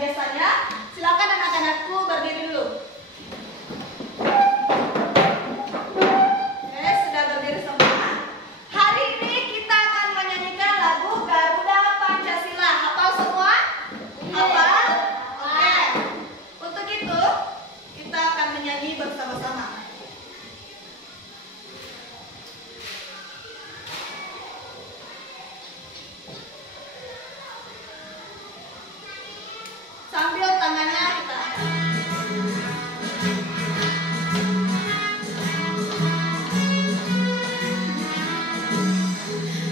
biasanya. Silakan anak-anakku berdiri dulu. Oke, sudah berdiri semua. Hari ini kita akan menyanyikan lagu Garuda Pancasila. Hafal semua? Hafal? Oke. Untuk itu, kita akan menyanyi bersama-sama. Sambil tangannya kita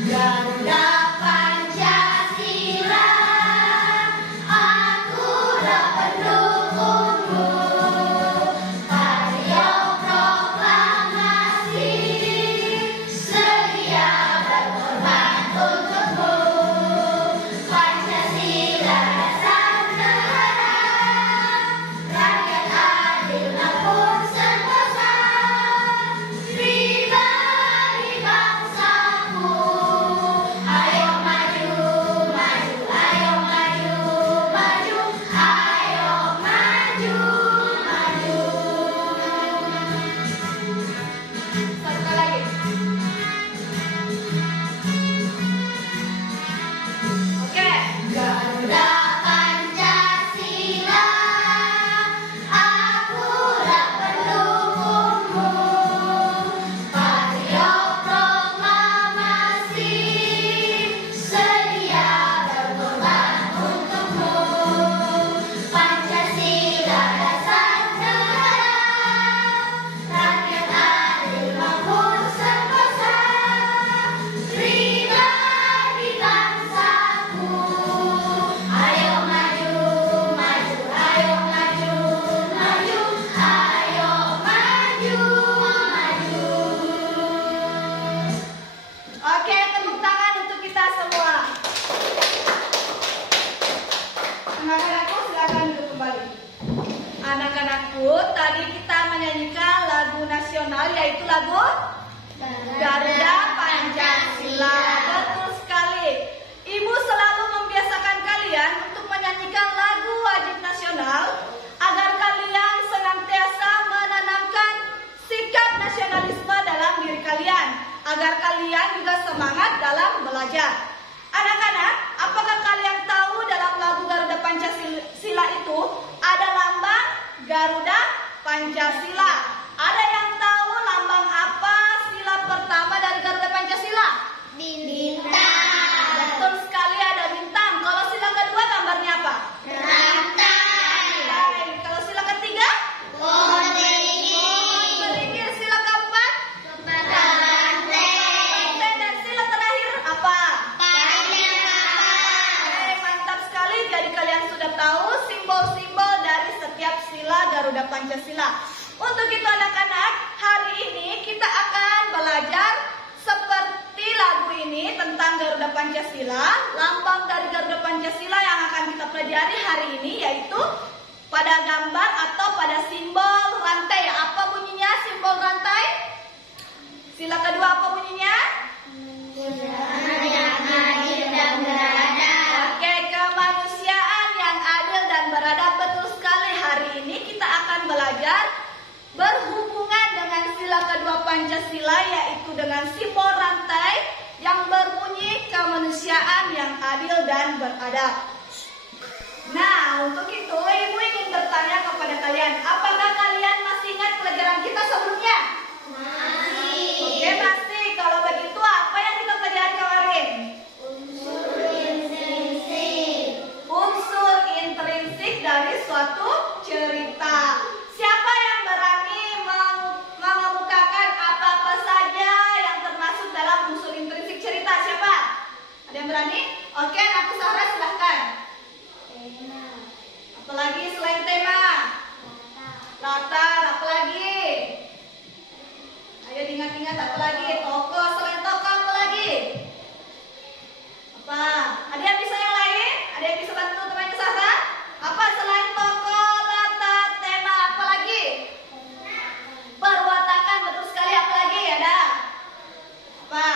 Garuda Pancasila, akulah pendukungmu. Patriot proklamasi, sedia berkorban untukmu. Pancasila dasar negara, rakyat adil makmur sentosa, pribadi bangsaku. Ayo maju, maju, ayo maju, maju, ayo maju, maju. Satu lagi. Oke. Garuda Pancasila, akulah pendukungmu. Patriot proklamasi, sedia berkorban untukmu. Pancasila dasar negara, rakyat adil makmur sentosa, pribadi bangsaku. Ayo maju, maju, ayo maju, maju, ayo maju, maju. Oke, tepuk tangan untuk kita semua. Anak-anakku silakan duduk kembali. Anak-anakku, tadi kita menyanyikan lagu nasional, yaitu lagu Garuda Pancasila. Betul sekali. Ibu selalu membiasakan kalian untuk menyanyikan lagu wajib nasional agar kalian senantiasa menanamkan sikap nasionalisme dalam diri kalian, agar kalian juga semangat dalam belajar. Anak-anak, apakah kalian tahu dalam lagu Garuda Pancasila itu ada lambang Garuda Pancasila? Ada yang tahu lambang apa sila pertama dari Garuda Pancasila? Bintang. Betul sekali, ada bintang. Kalau sila kedua gambarnya apa? Rantai. Baik. Kalau sila ketiga? Pohon beringin. Sila keempat? Rantai. Dan sila terakhir apa? Mantap sekali. Jadi kalian sudah tahu simbol-simbol dari setiap sila Garuda Pancasila. Untuk itu anak-anak, hari ini kita akan belajar seperti lagu ini tentang Garuda Pancasila. Lambang dari Garuda Pancasila yang akan kita pelajari hari ini yaitu pada gambar atau pada simbol rantai. Apa bunyinya simbol rantai? Sila kedua apa bunyinya? Oke, kemanusiaan yang adil dan beradab. Betul sekali. Hari ini kita akan belajar berhubungan dengan sila kedua Pancasila, yaitu dengan simbol rantai yang berbunyi kemanusiaan yang adil dan beradab. Nah, untuk itu Ibu ingin bertanya kepada kalian, apakah kalian masih ingat pelajaran kita sebelumnya? Masih. Oke, masih. Kalau begitu apa yang kita pelajari kemarin? Unsur intrinsik. Unsur intrinsik dari suatu cerita. Siapa yang berani mengemukakan apa-apa saja yang termasuk dalam unsur intrinsik cerita? Siapa? Ada yang berani? Oke, aku Sarah, silahkan. Tema. Apalagi selain tema? Latar. Apalagi? Ayo diingat-ingat apalagi? Tokoh. Selain tokoh apalagi? Apa? Ada yang bisa yang lain? Ada yang bisa bantu temannya Sarah? Apa selain tokoh, latar, tema, apalagi? Perwatakan. Betul sekali. Apalagi? Ada? Apa?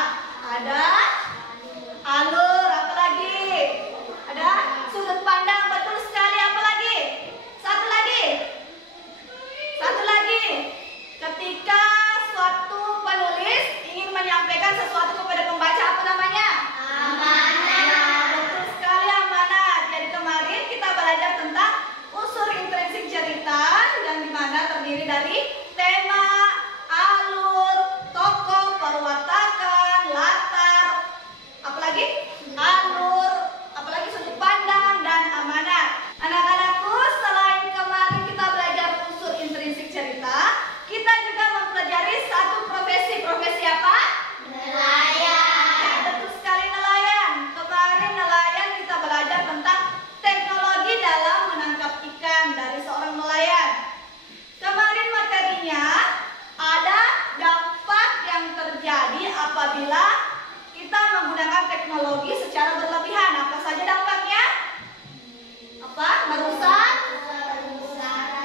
Ada? Alur. Apalagi? terdiri dari tema, alur, tokoh, perwatakan, latar, apalagi alur, apalagi sudut pandang dan amanat. Anak-anakku, selain kemarin kita belajar unsur intrinsik cerita, kita juga mempelajari satu profesi. Profesi apa? Nelayan. Betul sekali, nelayan. Kemarin nelayan kita belajar tentang teknologi dalam menangkap ikan dari seorang nelayan. Kemarin materinya ada dampak yang terjadi apabila kita menggunakan teknologi secara berlebihan. Apa saja dampaknya? Apa? Merusak?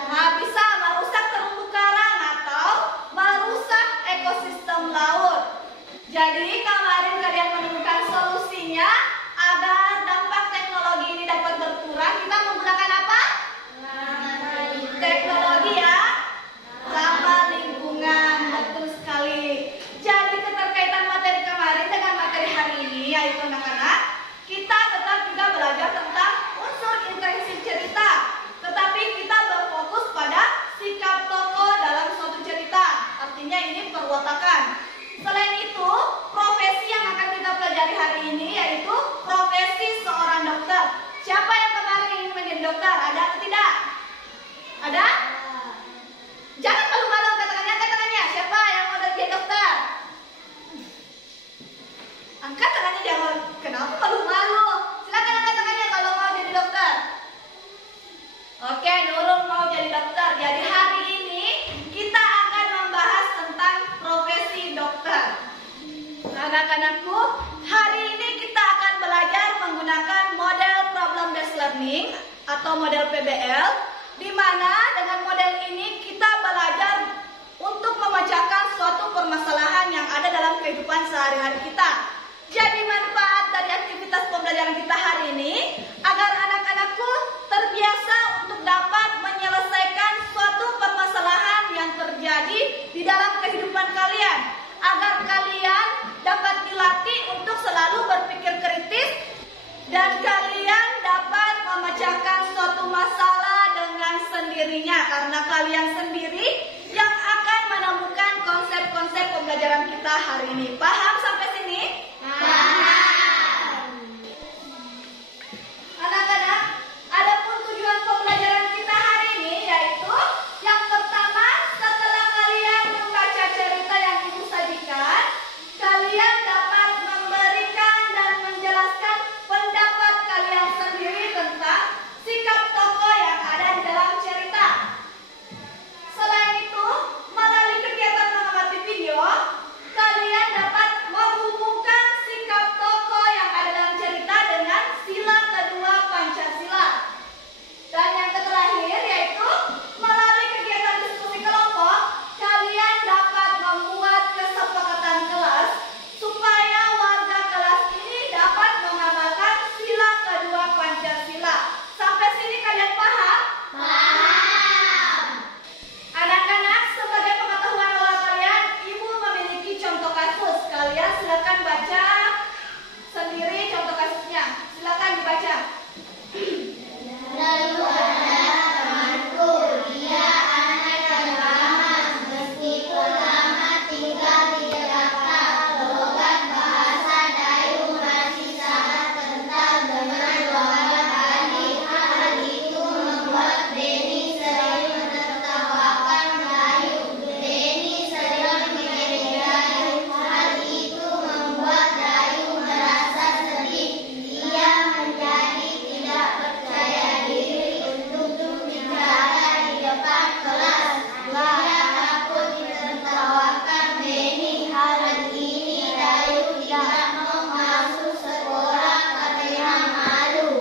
Nah, bisa merusak terumbu karang atau merusak ekosistem laut. Jadi kemarin kalian menemukan solusinya agar dampak teknologi ini dapat berkurang. Kita menggunakan apa? Teknologi ya, ramah lingkungan. Betul sekali. Jadi keterkaitan materi kemarin dengan materi hari ini, yaitu anak-anak, kita tetap juga belajar tentang unsur intrinsik cerita. Tetapi kita berfokus pada sikap tokoh dalam suatu cerita. Artinya ini perwatakan. Selain itu, profesi yang akan kita pelajari hari ini yaitu profesi seorang dokter. Siapa yang kemarin ingin menjadi dokter? Ada atau tidak? Ada? Jangan malu-malu, katakan tangannya. Siapa yang mau jadi dokter? Angkat tangannya, jangan. Kenapa malu-malu? Silakan angkat tangannya kalau mau jadi dokter. Oke, Nurul mau jadi dokter. Jadi hari ini kita akan membahas tentang profesi dokter. Anak-anakku, hari ini kita akan belajar menggunakan model problem based learning atau model PBL, di mana dengan model ini kita belajar untuk memecahkan suatu permasalahan yang ada dalam kehidupan sehari-hari kita. Jadi manfaat dari aktivitas pembelajaran kita hari ini agar anak-anakku terbiasa untuk dapat menyelesaikan suatu permasalahan yang terjadi di dalam kehidupan kalian, agar kalian dapat dilatih untuk selalu berpikir kritis dan kalian dapat memecahkan suatu masalah dengan sendirinya, karena kalian sendiri yang akan menemukan konsep-konsep pembelajaran kita hari ini. Paham sampai sini? Anak-anak, adapun tujuan pembelajaran kita hari ini yaitu yang pertama, setelah kalian membaca cerita yang Ibu sajikan, kalian dapat memberikan dan menjelaskan pendapat kalian sendiri tentang sikap tokoh yang ada di dalam cerita. Selain itu, melalui kegiatan mengamati video, kalian dapat menghubungkan sikap tokoh yang ada dalam cerita dengan sila kedua Pancasila. Dan yang terakhir yaitu melalui kegiatan diskusi kelompok, kalian dapat membuat kesepakatan kelas supaya warga kelas ini dapat mengamalkan sila kedua Pancasila. Sampai sini kalian paham? Paham. Anak-anak, sebagai pengetahuan awal kalian, Ibu memiliki contoh kasus. Kalian silakan baca sendiri contoh kasusnya. Silakan dibaca. Lalu ada temanku, dia anak yang ramah, meskipun lama tinggal di Jakarta. Logat bahasa Dayu masih sangat kental dengan logat Bali. Hal itu membuat Beni sering menertawakan Dayu. Beni sering mengejek Dayu. Hal itu membuat Dayu merasa sedih. Ia menjadi tidak percaya diri untuk bicara di depan kelas. Dia takut ditertawakan Beni. Hal ini Dayu tidak mau masuk sekolah karena malu.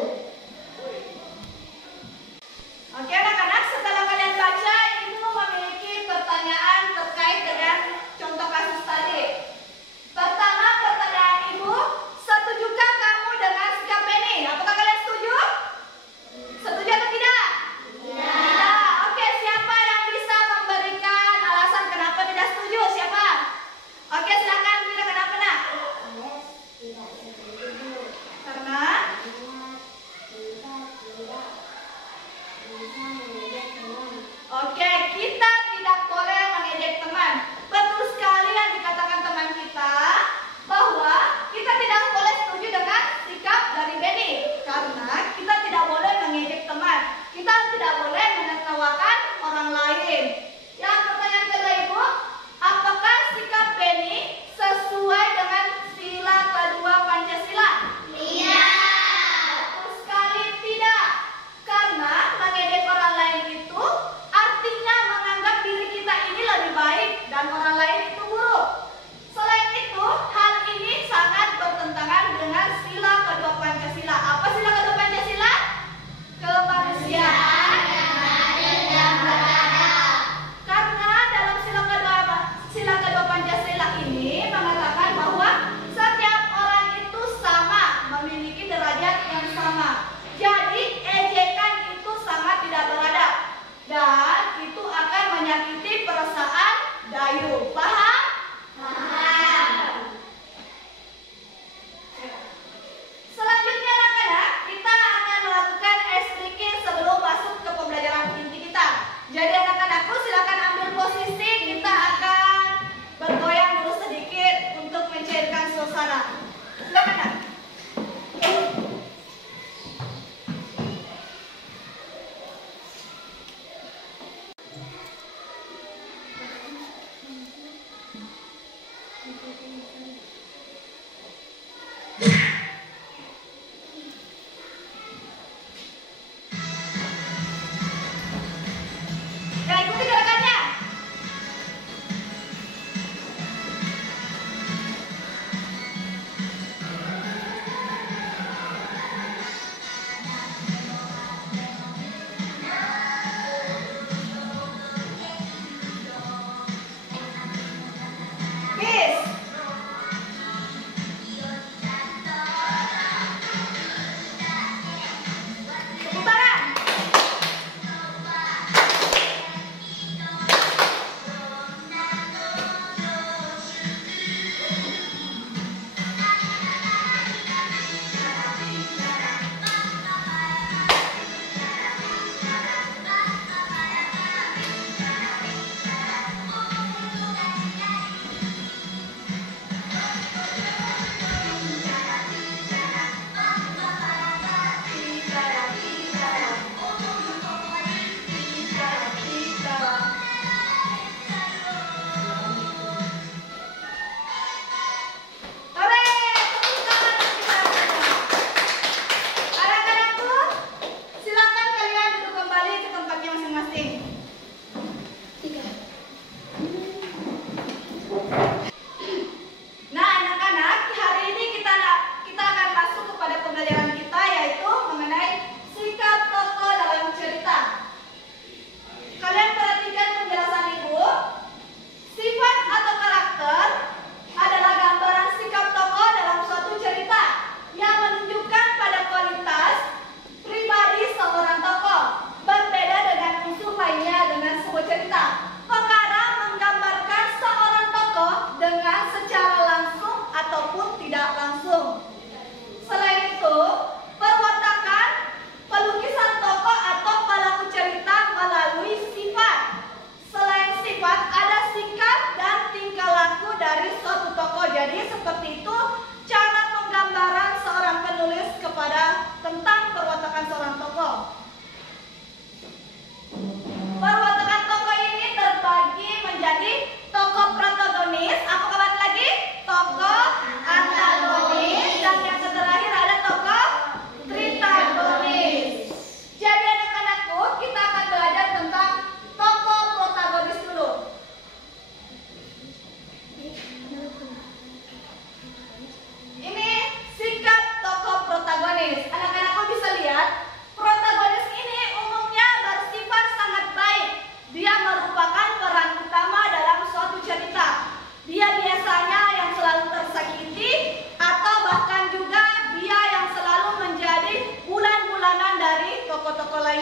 Oke anak-anak, setelah kalian baca, Ibu memiliki pertanyaan terkait dengan contoh kasus tadi. Pertama, pertanyaan Ibu, setujukah kamu dengan sikap Beni? Apakah kalian setuju? Setuju atau tidak? Tidak. Oke, siapa yang bisa memberikan alasan kenapa tidak setuju? Siapa? Oke, silakan. Kenapa, nak? Karena oke, kita tidak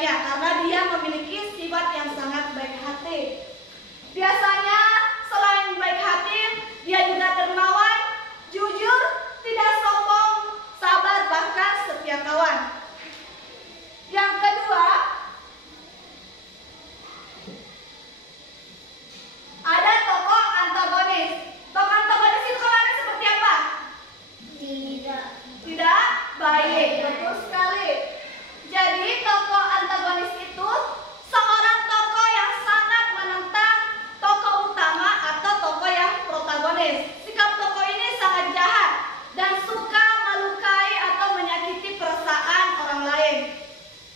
lainnya karena dia memiliki sifat yang sangat baik hati. Biasanya selain baik hati, dia juga dermawan, jujur, tidak sombong, sabar, bahkan setia kawan. Yang kedua, ada tokoh antagonis. Tokoh antagonis itu kemarin seperti apa? Tidak baik, betul sekali. Jadi tokoh antagonis itu seorang tokoh yang sangat menentang tokoh utama atau tokoh yang protagonis. Sikap tokoh ini sangat jahat dan suka melukai atau menyakiti perasaan orang lain.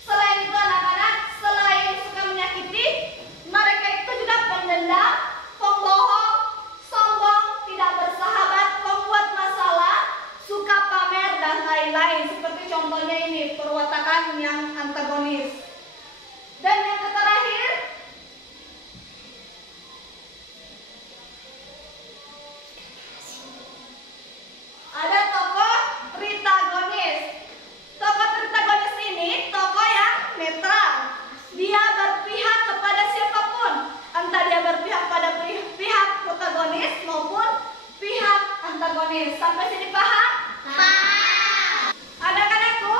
Selain itu anak-anak, selain suka menyakiti, mereka itu juga pendendam, pembohong, sombong, tidak bersahabat, pembuat masalah, suka pamer dan lain-lain. Seperti contohnya ini, perwatakan yang antagonis. Dan yang terakhir, ada tokoh tritagonis. Tokoh tritagonis ini tokoh yang netral. Dia berpihak kepada siapapun, entah dia berpihak pada pihak protagonis maupun pihak antagonis. Sampai sini paham? Paham. Anak-anakku,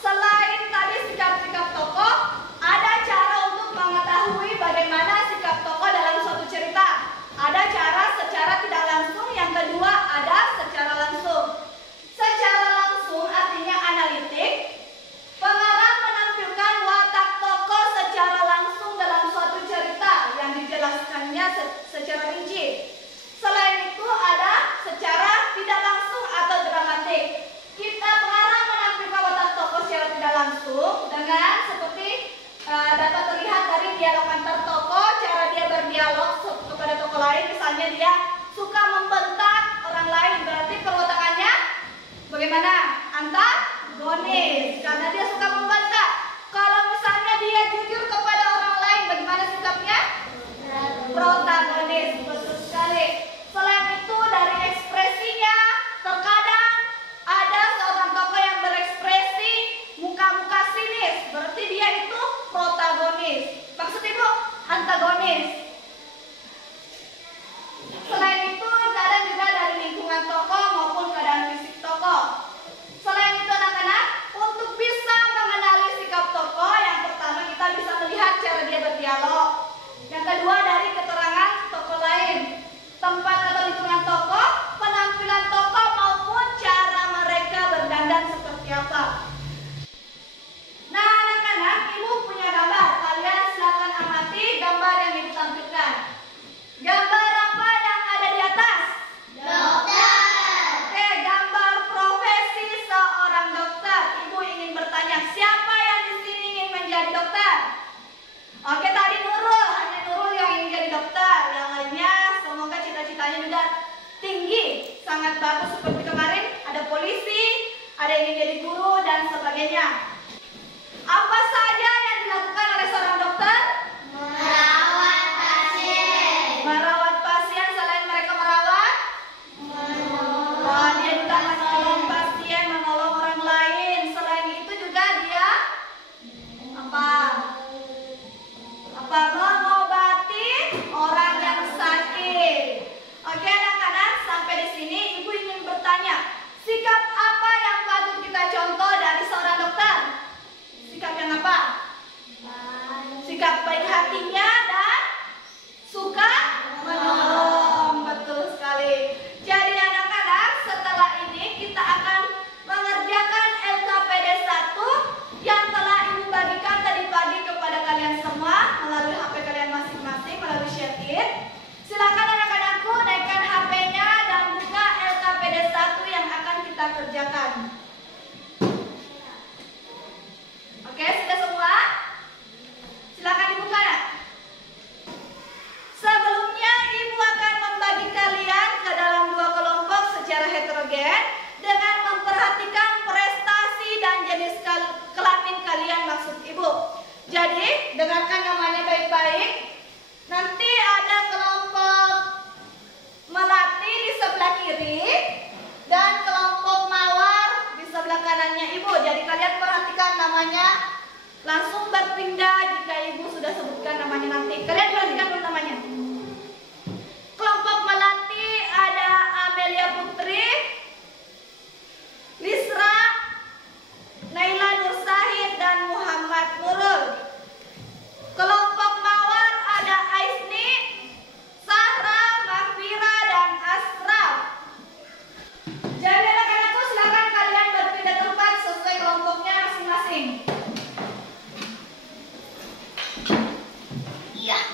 selain tadi sikap-sikap tokoh, ada cara untuk mengetahui bagaimana sikap tokoh dalam suatu cerita. Ada cara secara tidak langsung, yang kedua ada secara langsung. Secara langsung artinya analitik. Pengarang menampilkan watak tokoh secara langsung dalam suatu cerita yang dijelaskannya secara rinci. Selain itu ada secara tidak langsung atau dramatik. Pengarang menampilkan watak tokoh secara tidak langsung dengan seperti dapat terlihat dari dialog antar tokoh, cara dia berdialog kepada tokoh lain. Misalnya dia suka membentak orang lain, berarti perwatakannya bagaimana? Antagonis, karena dia suka membentak. Kalau misalnya dia jujur kepada orang lain, bagaimana sikapnya? Protagonis, betul sekali. Selain itu dari ekspresinya, terkadang ada seorang tokoh yang berekspresi muka-muka sinis, berarti dia itu protagonis. Maksud ibu antagonis. Selain itu kadang juga dari lingkungan tokoh maupun keadaan fisik tokoh. Selain itu anak-anak, untuk bisa mengenali sikap tokoh, yang pertama kita bisa melihat cara dia berdialog. Yang kedua dari keterangan tokoh lain, tempat atau lingkungan tokoh, penampilan tokoh maupun cara mereka berdandan seperti apa. Nah anak-anak, ibu punya gambar. Kalian silakan amati gambar yang ibu tampilkan. Gambar apa yang ada di atas? Dokter. Oke, gambar profesi seorang dokter. Ibu ingin bertanya, siapa yang di sini ingin menjadi dokter? Oke, tadi Nurul, hanya Nurul yang ingin jadi dokter. Yang lainnya semoga cita-citanya juga tinggi, sangat bagus seperti kemarin. Ada polisi, ada yang ingin jadi guru dan sebagainya. Apa saja yang dilakukan oleh seorang dokter? Merawat pasien. Merawat pasien. Selain mereka merawat, dia juga menolong pasien, menolong orang lain. Selain itu juga dia mengobati orang yang sakit. Oke anak-anak, sampai di sini ibu ingin bertanya, sikap apa yang patut kita contoh dari seorang dokter? Winda jika ibu sudah sebutkan namanya nanti. Kalian perhatikan dulu namanya. Kelompok Melati ada Amelia Putri, Lisra, Naila Nur Syahid, dan Muhammad Nurul. Kelompok Mawar ada Aisni, Sahra, Mahfira, dan Asraf. Jadi anak-anakku silakan kalian berpindah tempat sesuai kelompoknya masing-masing. Iya.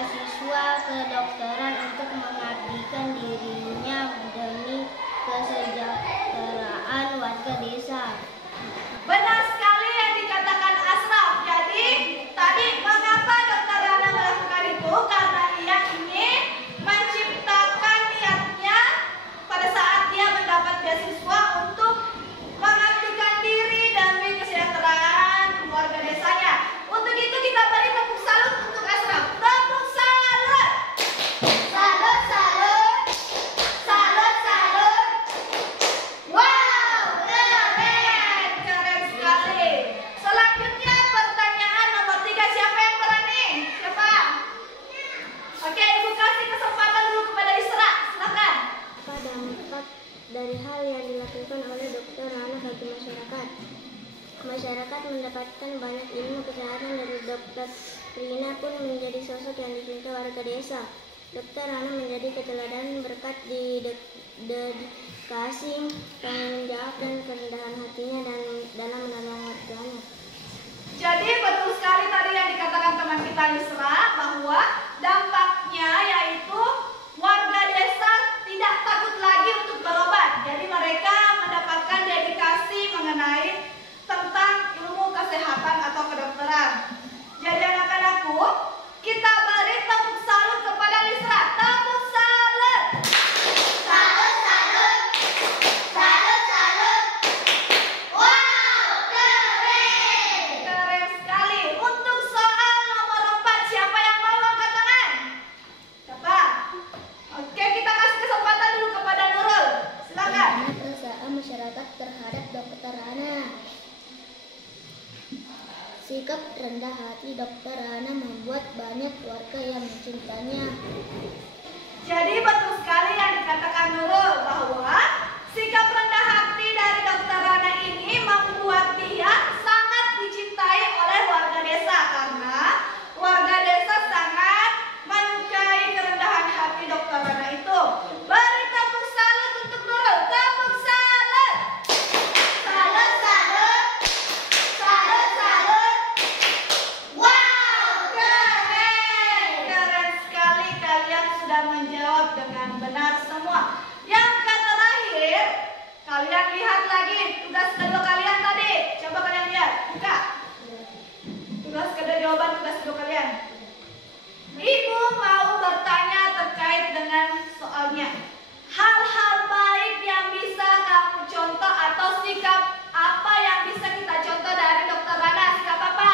beasiswa kedokteran untuk mengabdikan dirinya demi kesejahteraan warga desa. Benar sekali yang dikatakan Asraf. Jadi tadi mengapa Dokter Rana melakukan itu? Karena ia ingin menciptakan niatnya pada saat dia mendapat beasiswa untuk mengabdikan diri demi kesejahteraan warga desanya. Untuk itu kita beri tepuk salut untuk Asraf. Tepuk salut. Salut, salut. Salut, salut. Wow, keren. Keren sekali. Selanjutnya pertanyaan nomor 3. Siapa yang berani? Siapa? Oke, Ibu kasih kesempatan dulu kepada Isra. Silakan. Apa dampak dari hal yang dilakukan oleh Dokter Rana bagi masyarakat? Masyarakat mendapatkan banyak ilmu kesehatan dari Dokter Rina pun menjadi sosok yang dicintai warga desa. Dokter Rana menjadi keteladanan berkat dedikasi, tanggung jawab dan kerendahan hatinya dan dalam menolong warganya. Jadi betul sekali tadi yang dikatakan teman kita Isra bahwa dampaknya yaitu warga desa tidak takut lagi untuk berobat. Jadi mereka mendapatkan dedikasi mengenai tentang ilmu kesehatan atau kedokteran. Jadi anak-anakku, kita beri tepuk salut kepada Isra. Tepuk salut. Salut, salut. Salut, salut. Wow, keren. Keren sekali. Untuk soal nomor 4, siapa yang mau angkat tangan? Siapa? Oke, kita kasih kesempatan dulu kepada Nurul. Silakan. Bagaimana perasaan masyarakat terhadap Dokter Rana? Sikap rendah hati Dokter Rana membuat banyak warga yang mencintainya. Jadi betul sekali yang dikatakan Nurul bahwa sikap rendah hati dari Dokter Rana ini membuat dia sangat dicintai oleh warga desa karena warga desa sangat menyukai kerendahan hati Dokter Rana itu. Beri tepuk salut untuk Nurul. Tepuk salut. Salut, salut. Salut, salut. Wow, keren. Keren sekali kalian sudah menjawab dengan benar semua. Yang terakhir, kalian lihat lagi tugas kedua kalian tadi. Coba kalian lihat, buka. Tugas kedua, jawaban tugas kedua kalian. Ibu mau bertanya terkait dengan soalnya. Hal-hal baik yang bisa kamu contoh atau sikap apa yang bisa kita contoh dari Dokter Rana? Sikap apa?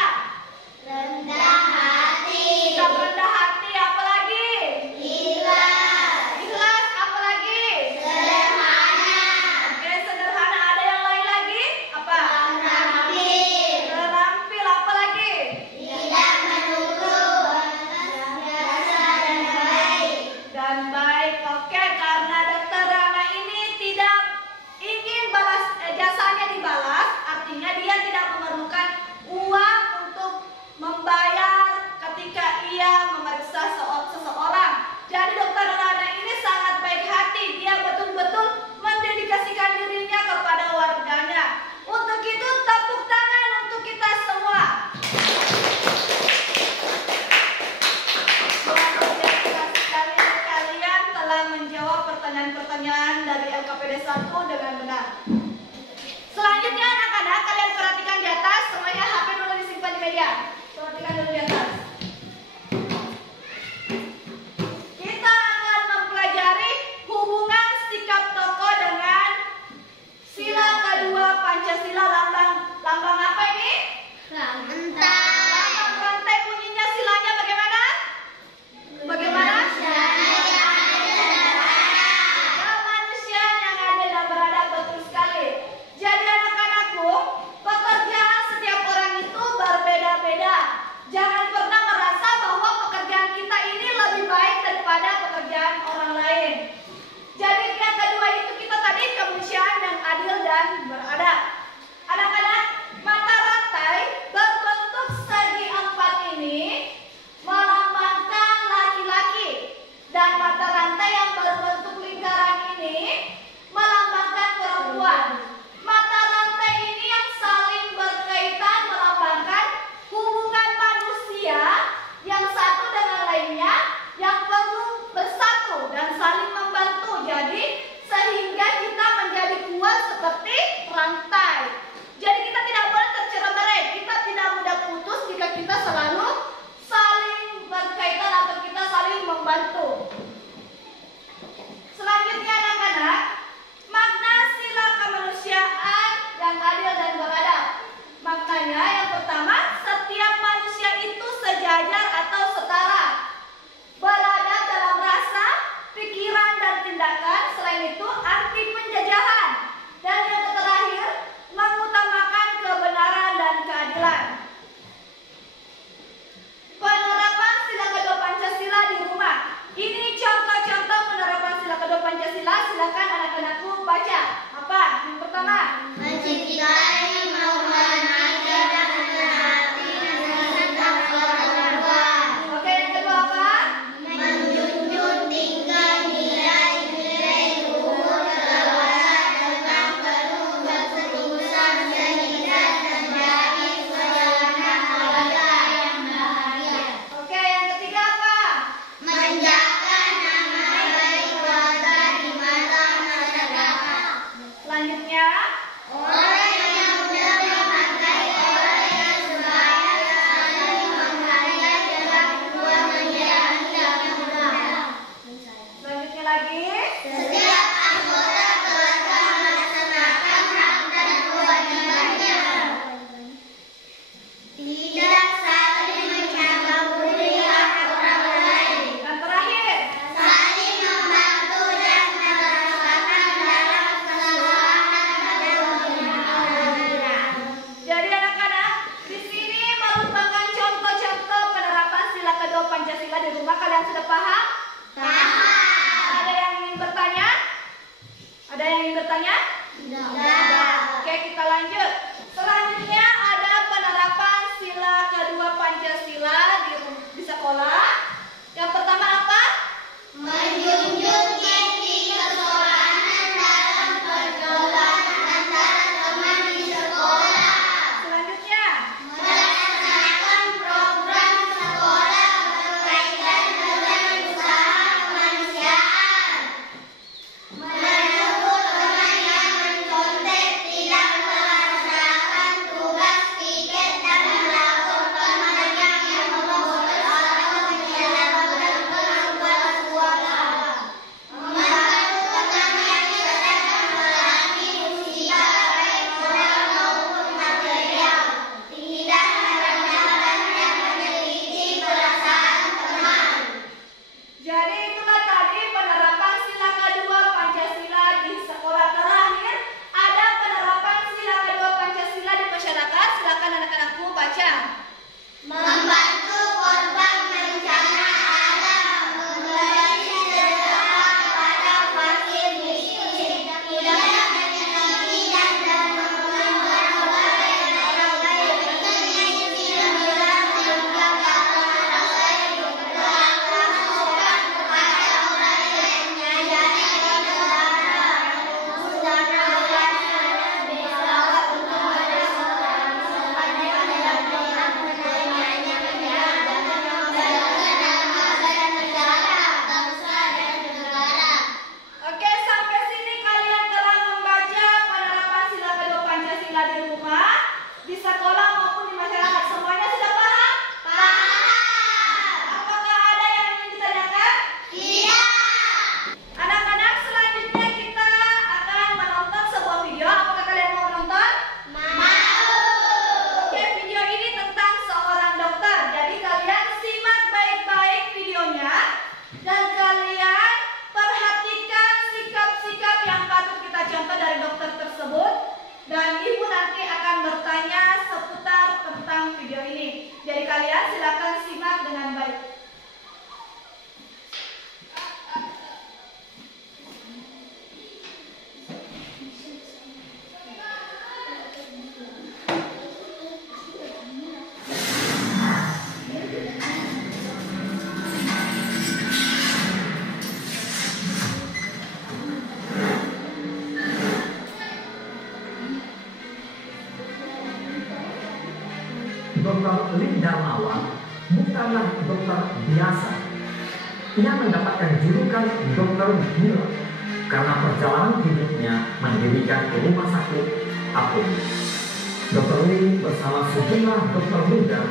Rendah hati, Sikap rendah hati, apa lagi? ikhlas, Ikhlas, apa lagi? sederhana, Oke, sederhana. Ada yang lain lagi? Apa? terampil, Terampil, apa lagi? tidak menurut, biasa dan baik. Dan baik. Oke, karena Dokter Rana ini tidak ingin jasanya dibalas, artinya dia tidak memerlukan uang untuk membayar ketika ia memeriksa seseorang. Jadi Dokter Rana ini sangat baik hati. Dia betul-betul mendedikasikan dirinya kepada warganya. Untuk itu tepuk tangan untuk kita semua. Kalian telah menjawab pertanyaan-pertanyaan dari LKPD 1 dengan benar. Selanjutnya anak-anak, kalian perhatikan di atas. Semuanya HP dulu disimpan di meja. Perhatikan dulu di atas. Kita akan mempelajari hubungan sikap tokoh dengan sila kedua Pancasila. Lambang apa ini? Lambang rantai bunyinya silanya bagaimana? Bagaimana? Kemanusiaan yang adil dan beradab, betul sekali. Jadi anak-anakku, pekerjaan setiap orang itu berbeda-beda. Jangan sudah paham? Paham. Ada yang ingin bertanya? Ada yang ingin bertanya? Tidak. Oke, kita lanjut. Selanjutnya ada penerapan sila kedua Pancasila di sekolah. Yang pertama apa? Menjunjung tinggi kesopanan dalam pergaulan antara teman di sekolah. Selanjutnya, Melaksanakan program sekolah berkaitan dengan usaha kemanusiaan. Menegur teman yang mencontek, tidak melaksanakan tugas piket dan melaporkan mereka yang membolos atau menyalahgunakan kemampuan suara. Membantu teman yang sedang mengalami musibah baik moral maupun material. Tidak merendahkan dan menyakiti perasaan teman. jadi itulah tadi penerapan sila kedua Pancasila di sekolah. Terakhir, ada penerapan sila kedua Pancasila di masyarakat. Silakan anak-anakku baca. Membantu korban bencana alam, memberi sedekah kepada fakir miskin, tidak menyakiti dan memperlakukan orang lain dengan sindiran juga orang lain, berlaku sopan kepada orang yang menyadari saudara, bersawat untuk bersopan Oke, sampai sini kalian telah membaca penerapan sila kedua Pancasila di rumah, di sekolah maupun di masyarakat. Semuanya sudah paham? Apakah ada yang ingin ditanyakan? Anak-anak, selanjutnya kita akan menonton sebuah video. Apakah kalian mau menonton? Oke, video ini tentang seorang dokter. Jadi kalian simak baik-baik videonya dan kalian perhatikan sikap-sikap yang patut kita contoh dari dokter tersebut. Dan ibu nanti akan bertanya seputar tentang video ini. Jadi kalian silakan simak dengan baik. Dr. Lee Darmawan bukanlah dokter biasa. Ia mendapatkan julukan dokter gila karena perjalanan hidupnya mendirikan rumah sakit apung. Dr. Lee bersama sejumlah dokter muda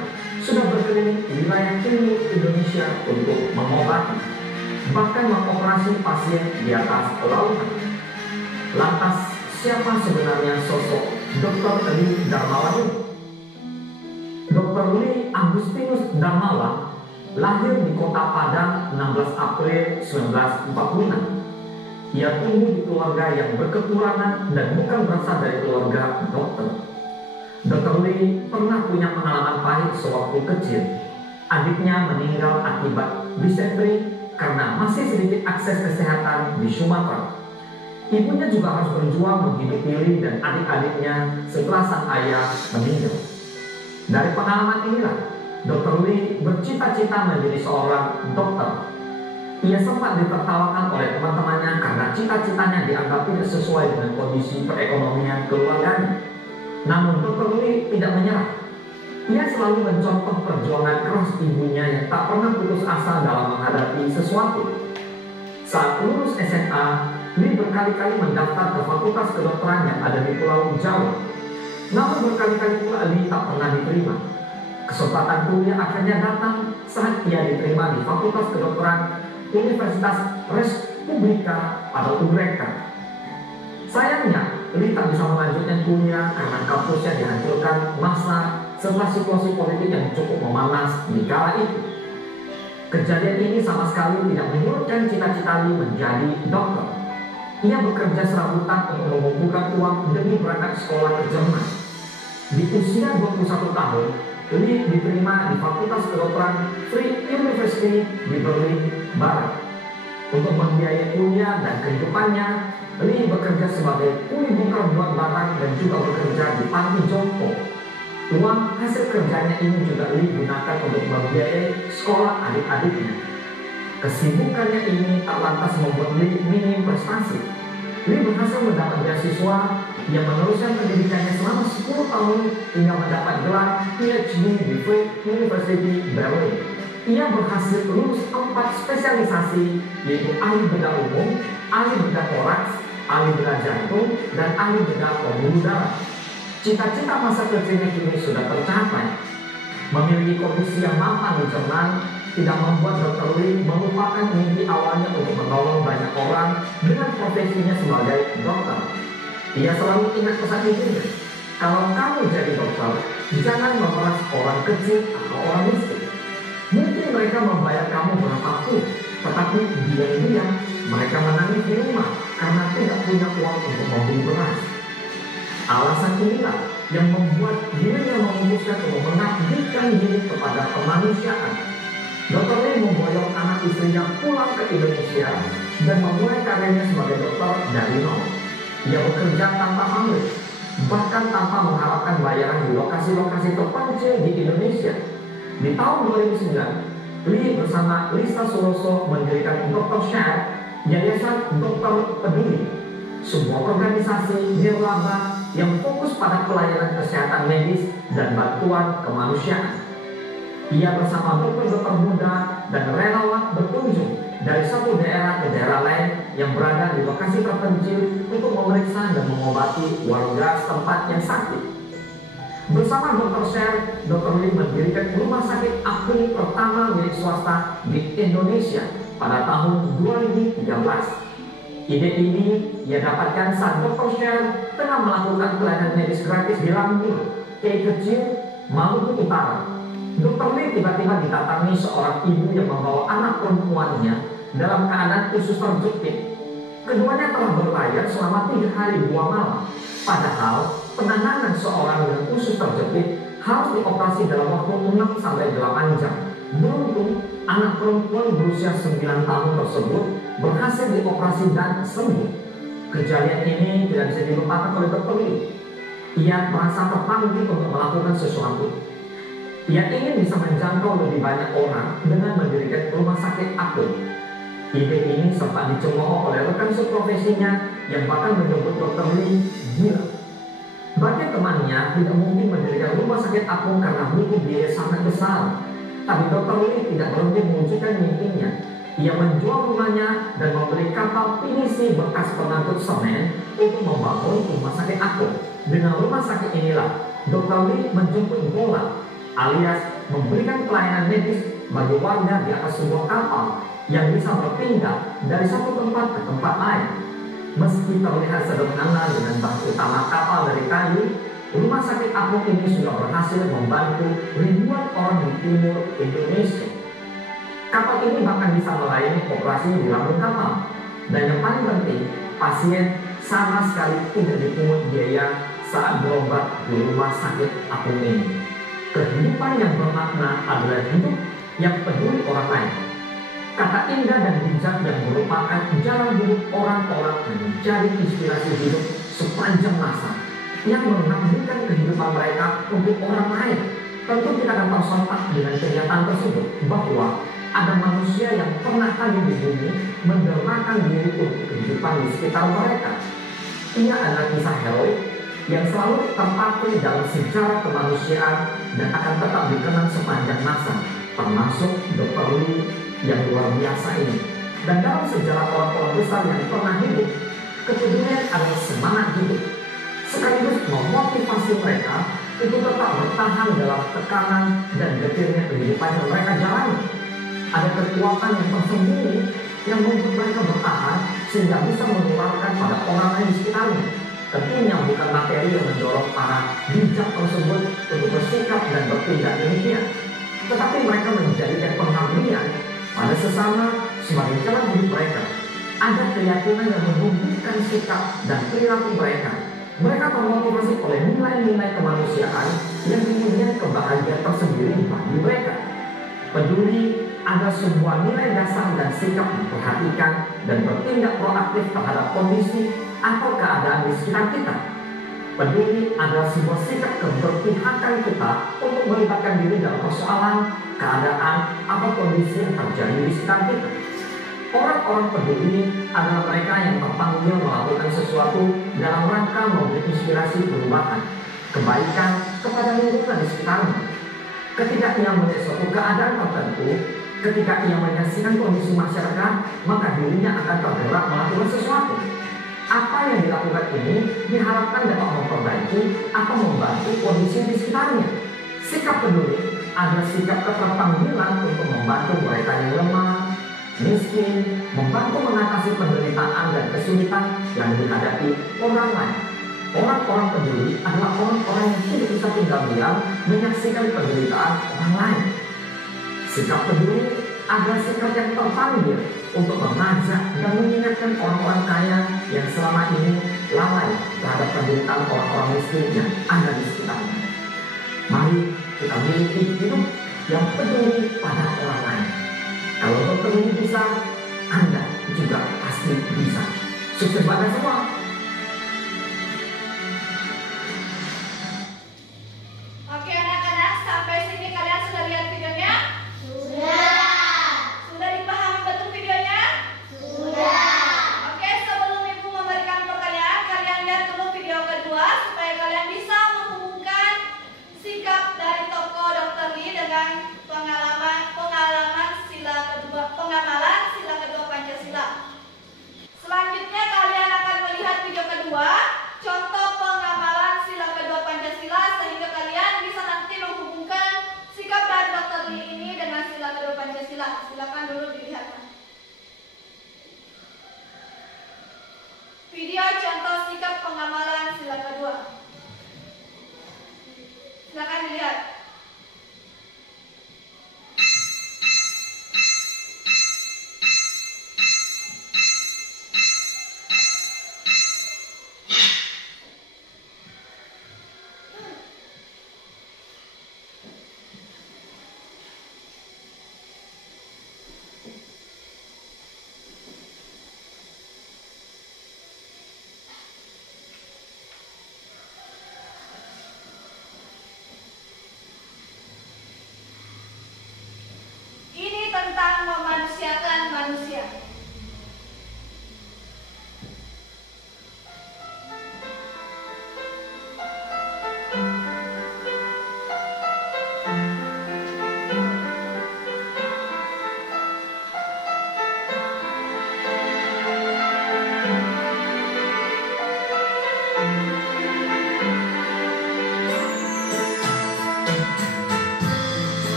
sudah berkeliling wilayah timur Indonesia untuk mengobati, bahkan mengoperasi pasien di atas lautan. Lantas, siapa sebenarnya sosok Dr. Lee Darmawan ini? Dr. Lee Agustinus Darmawan lahir di Kota Padang 16 April 1946. Ia tumbuh di keluarga yang berkekurangan dan bukan berasal dari keluarga dokter. Dr. Lee pernah punya pengalaman pahit sewaktu kecil. Adiknya meninggal akibat disentery karena masih sedikit akses kesehatan di Sumatera. Ibunya juga harus berjuang menghidupi Lee dan adik-adiknya setelah sang ayah meninggal. Dari pengalaman inilah, Dr. Lee bercita-cita menjadi seorang dokter. Ia sempat ditertawakan oleh teman-temannya karena cita-citanya dianggap tidak sesuai dengan kondisi perekonomian keluarganya. Namun Dr. Lee tidak menyerah. Ia selalu mencontoh perjuangan keras ibunya yang tak pernah putus asa dalam menghadapi sesuatu. Saat lulus SMA, Lee berkali-kali mendaftar ke Fakultas Kedokteran yang ada di Pulau Jawa. Namun berkali-kali pula Lee tak pernah diterima. Kesempatan kuliah akhirnya datang saat ia diterima di Fakultas Kedokteran Universitas Respublika atau UNRECA. Sayangnya, Lee tak bisa melanjutkan kuliah karena kampusnya dihancurkan massa setelah situasi politik yang cukup memanas di kala itu. Kejadian ini sama sekali tidak menyurutkan cita-cita Lee menjadi dokter. Ia bekerja serabutan untuk mengumpulkan uang demi berangkat sekolah ke Jerman. Di usia 21 tahun, Lee diterima di Fakultas Kedokteran Free University di Berlin Barat. Untuk membiayai kuliah dan kehidupannya, Lee bekerja sebagai kuli bongkar muat barang dan juga bekerja di panti jompo. Uang hasil kerjanya ini juga Lee gunakan untuk membiayai sekolah adik-adiknya. Kesibukannya ini tak lantas membuat Lee minim prestasi. Lee berhasil mendapat beasiswa yang meneruskan pendidikannya selama 10 tahun hingga mendapat gelar PhD di Freie University Berlin. Ia berhasil lulus 4 spesialisasi, yaitu ahli bedah umum, ahli bedah toraks, ahli bedah jantung, dan ahli bedah pembuluh darah. Cita-cita masa kecilnya kini sudah tercapai. Memiliki kondisi yang mapan di Jerman tidak membuat Dr. Lee melupakan mimpi awalnya untuk menolong banyak orang dengan profesinya sebagai dokter. Ia selalu ingat pesan ibunya, kalau kamu jadi dokter, jangan memeras orang kecil atau orang miskin. Mungkin mereka membayar kamu berapapun, tetapi diam-diam mereka menangis di rumah karena tidak punya uang untuk membeli beras. Alasan inilah yang membuat dirinya memutuskan untuk mengabdikan diri kepada kemanusiaan. Dr. Lee memboyong anak istrinya pulang ke Indonesia dan memulai karirnya sebagai dokter dari nol. Ia bekerja tanpa pamrih, bahkan tanpa mengharapkan bayaran di lokasi-lokasi terpencil di Indonesia. Di tahun 2009, Lee bersama Lisa Suroso mendirikan Dr. Share, Yayasan Dokter Peduli, sebuah organisasi nirlaba yang fokus pada pelayanan kesehatan medis dan bantuan kemanusiaan. Ia bersama dokter-dokter muda dan relawan berkunjung dari satu daerah ke daerah lain yang berada di lokasi terpencil untuk memeriksa dan mengobati warga setempat yang sakit. Bersama Dr. Share, Dr. Lee mendirikan rumah sakit apung pertama milik swasta di Indonesia pada tahun 2013. Ide ini ia dapatkan saat Dr. Share tengah melakukan pelayanan medis gratis di Lampung, Kei Kecil, Maluku Utara. Dr. Lee tiba-tiba didatangi seorang ibu yang membawa anak perempuannya dalam keadaan usus terjepit. Keduanya telah berlayar selama 3 hari 2 malam. Padahal penanganan seorang dengan usus terjepit harus dioperasi dalam waktu 6-8 jam. Beruntung anak perempuan berusia 9 tahun tersebut berhasil dioperasi dan sembuh. Kejadian ini tidak bisa dilupakan oleh Dr. Lee. Ia merasa terpanggil untuk melakukan sesuatu. Ia ingin bisa menjangkau lebih banyak orang dengan mendirikan rumah sakit apung. Ide ini sempat dicemooh oleh rekan seprofesinya yang bahkan menyebut Dr. Lee gila. Bagi temannya tidak mungkin mendirikan rumah sakit apung karena butuh biaya sangat besar. Tapi Dr. Lee tidak berhenti mewujudkan mimpinya. Ia menjual rumahnya dan membeli kapal pinisi bekas pengangkut semen untuk membangun rumah sakit apung. Dengan rumah sakit inilah Dr. Lee menjemput bola, alias memberikan pelayanan medis bagi warga di atas sebuah kapal yang bisa berpindah dari satu tempat ke tempat lain. Meski terlihat sederhana dengan bahan utama kapal dari kayu, rumah sakit apung ini sudah berhasil membantu ribuan orang di timur Indonesia. Kapal ini bahkan bisa melayani operasi di lambung kapal. Dan yang paling penting, pasien sama sekali tidak dipungut biaya saat berobat di rumah sakit apung ini. Kehidupan yang bermakna adalah hidup yang peduli orang lain. Kata indah dan bijak yang merupakan jalan hidup orang-orang menjadi inspirasi hidup sepanjang masa yang mengabdikan kehidupan mereka untuk orang lain. Tentu kita akan tersontak dengan kenyataan tersebut bahwa ada manusia yang pernah hadir di bumi mendermakan diri untuk kehidupan di sekitar mereka. Ia adalah kisah heroik yang selalu terpaku dalam sejarah kemanusiaan dan akan tetap dikenang sepanjang masa, termasuk Dr. Lee yang luar biasa ini. Dan dalam sejarah orang-orang besar yang pernah hidup, kepedulian adalah semangat hidup, sekaligus memotivasi mereka untuk tetap bertahan dalam tekanan dan getirnya kehidupan yang mereka jalani. Ada kekuatan yang tersembunyi yang membuat mereka bertahan sehingga bisa menularkan pada orang lain di sekitarnya. Tentunya bukan materi yang mendorong para bijak tersebut untuk bersikap dan bertindak demikian, tetapi mereka menjadikan pengabdian pada sesama sebagai jalan hidup mereka. Ada keyakinan yang menumbuhkan sikap dan perilaku mereka. Mereka termotivasi oleh nilai-nilai kemanusiaan yang kemudian kebahagiaan tersendiri bagi mereka. Peduli adalah sebuah nilai dasar dan sikap memperhatikan dan bertindak proaktif terhadap kondisi atau keadaan di sekitar kita. Peduli adalah sebuah sikap keberpihakan kita untuk melibatkan diri dalam persoalan, keadaan, atau kondisi yang terjadi di sekitar kita. Orang-orang peduli adalah mereka yang terpanggil melakukan sesuatu dalam rangka memberi inspirasi perubahan, kebaikan kepada lingkungan di sekitarnya. Ketika ia melihat suatu keadaan tertentu, ketika ia menyaksikan kondisi masyarakat, maka dirinya akan tergerak melakukan sesuatu. Apa yang dilakukan ini diharapkan dapat memperbaiki atau membantu kondisi di sekitarnya. Sikap peduli adalah sikap keterpanggilan untuk membantu mereka yang lemah, miskin, membantu mengatasi penderitaan dan kesulitan yang dihadapi orang lain. Orang-orang peduli adalah orang-orang yang tidak bisa tinggal diam menyaksikan penderitaan orang lain. Sikap peduli adalah sikap yang terpanggil untuk mengajak dan mengingatkan orang-orang kaya yang selama ini lalai terhadap penderitaan orang-orang miskin yang ada di sekitarnya. Mari kita miliki hidup yang peduli pada orang lain. Kalau dokter ini bisa, Anda juga pasti bisa. Sukses buat Anda semua. Oke anak-anak, sampai sini kalian sudah lihat videonya? Sudah dipahami betul videonya? Oke, sebelum Ibu memberikan pertanyaan, kalian lihat dulu video kedua supaya kalian bisa menghubungkan sikap dari tokoh Dr. Lee dengan pengamalan sila kedua Pancasila. Selanjutnya kalian akan melihat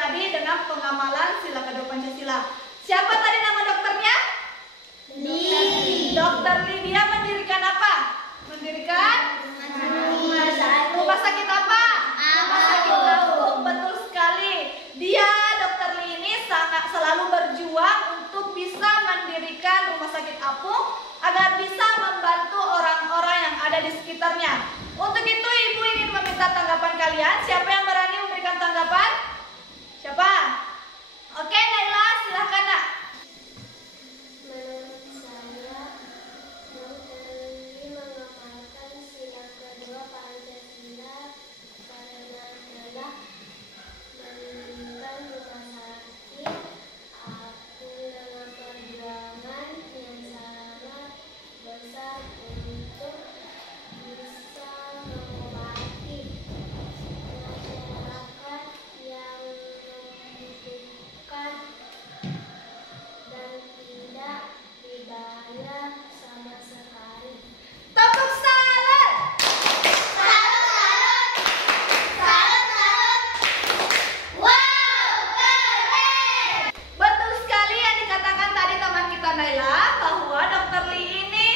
tadi dengan pengamalan sila kedua Pancasila. Siapa tadi nama dokternya? Dokter Lee. Dia mendirikan apa? Mendirikan rumah sakit apa? Rumah sakit apung. Betul sekali. Dia Dokter Lee ini sangat selalu berjuang untuk bisa mendirikan rumah sakit apung agar bisa membantu orang-orang yang ada di sekitarnya. Untuk itu Ibu ingin meminta tanggapan kalian. Siapa yang berani memberikan tanggapan? Siapa? Oke, Naila, silahkan Nak. Menurut saya, Dokter Lee mengamalkan sila kedua Pancasila karena telah mendirikan rumah sakit apung dengan perjuangan yang sangat besar untuk bisa mengobati masyarakat yang membutuhkan dan tidak dibayar sama sekali. Tepuk salut. Betul sekali yang dikatakan tadi teman kita Naila, bahwa Dokter Lee ini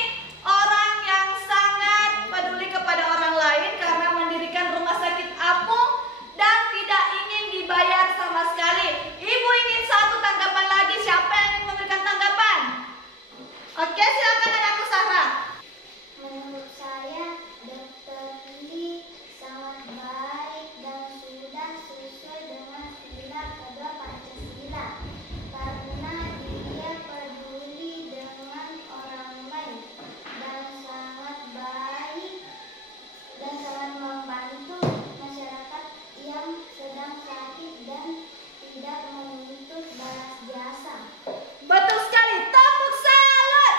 orang yang sangat peduli kepada orang lain karena mendirikan rumah sakit apung dan tidak ingin dibayar sama sekali. Ibu ingin satu tanggapan lagi. Siapa yang ingin memberikan tanggapan? Oke, silakan anakku Sarah. Menurut saya, Dokter Lee sangat baik dan sudah sesuai dengan sila kedua Pancasila karena dia peduli dengan orang lain dan sangat baik dan sangat membantu masyarakat yang sedang sakit dan tidak menuntut balas jasa. Betul sekali. Tepuk salut.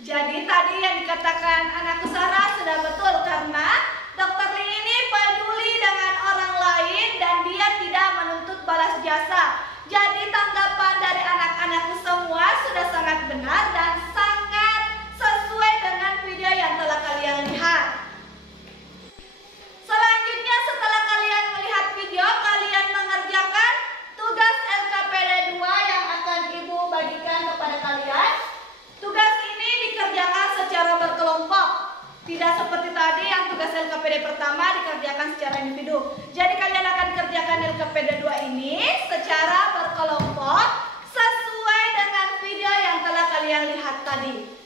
Jadi tadi yang dikatakan anakku Sarah sudah betul karena Dokter Lee ini peduli dengan orang lain dan dia tidak menuntut balas jasa. Jadi tanggapan dari anak-anakku semua sudah sangat benar dan sangat sesuai dengan video yang telah kalian lihat. Selanjutnya setelah kalian melihat video, kalian mengerjakan tugas LKPD 2 yang akan Ibu bagikan kepada kalian. Tugas ini dikerjakan secara berkelompok. Tidak seperti tadi yang tugas LKPD pertama dikerjakan secara individu. Jadi kalian akan kerjakan LKPD 2 ini secara berkelompok sesuai dengan video yang telah kalian lihat tadi.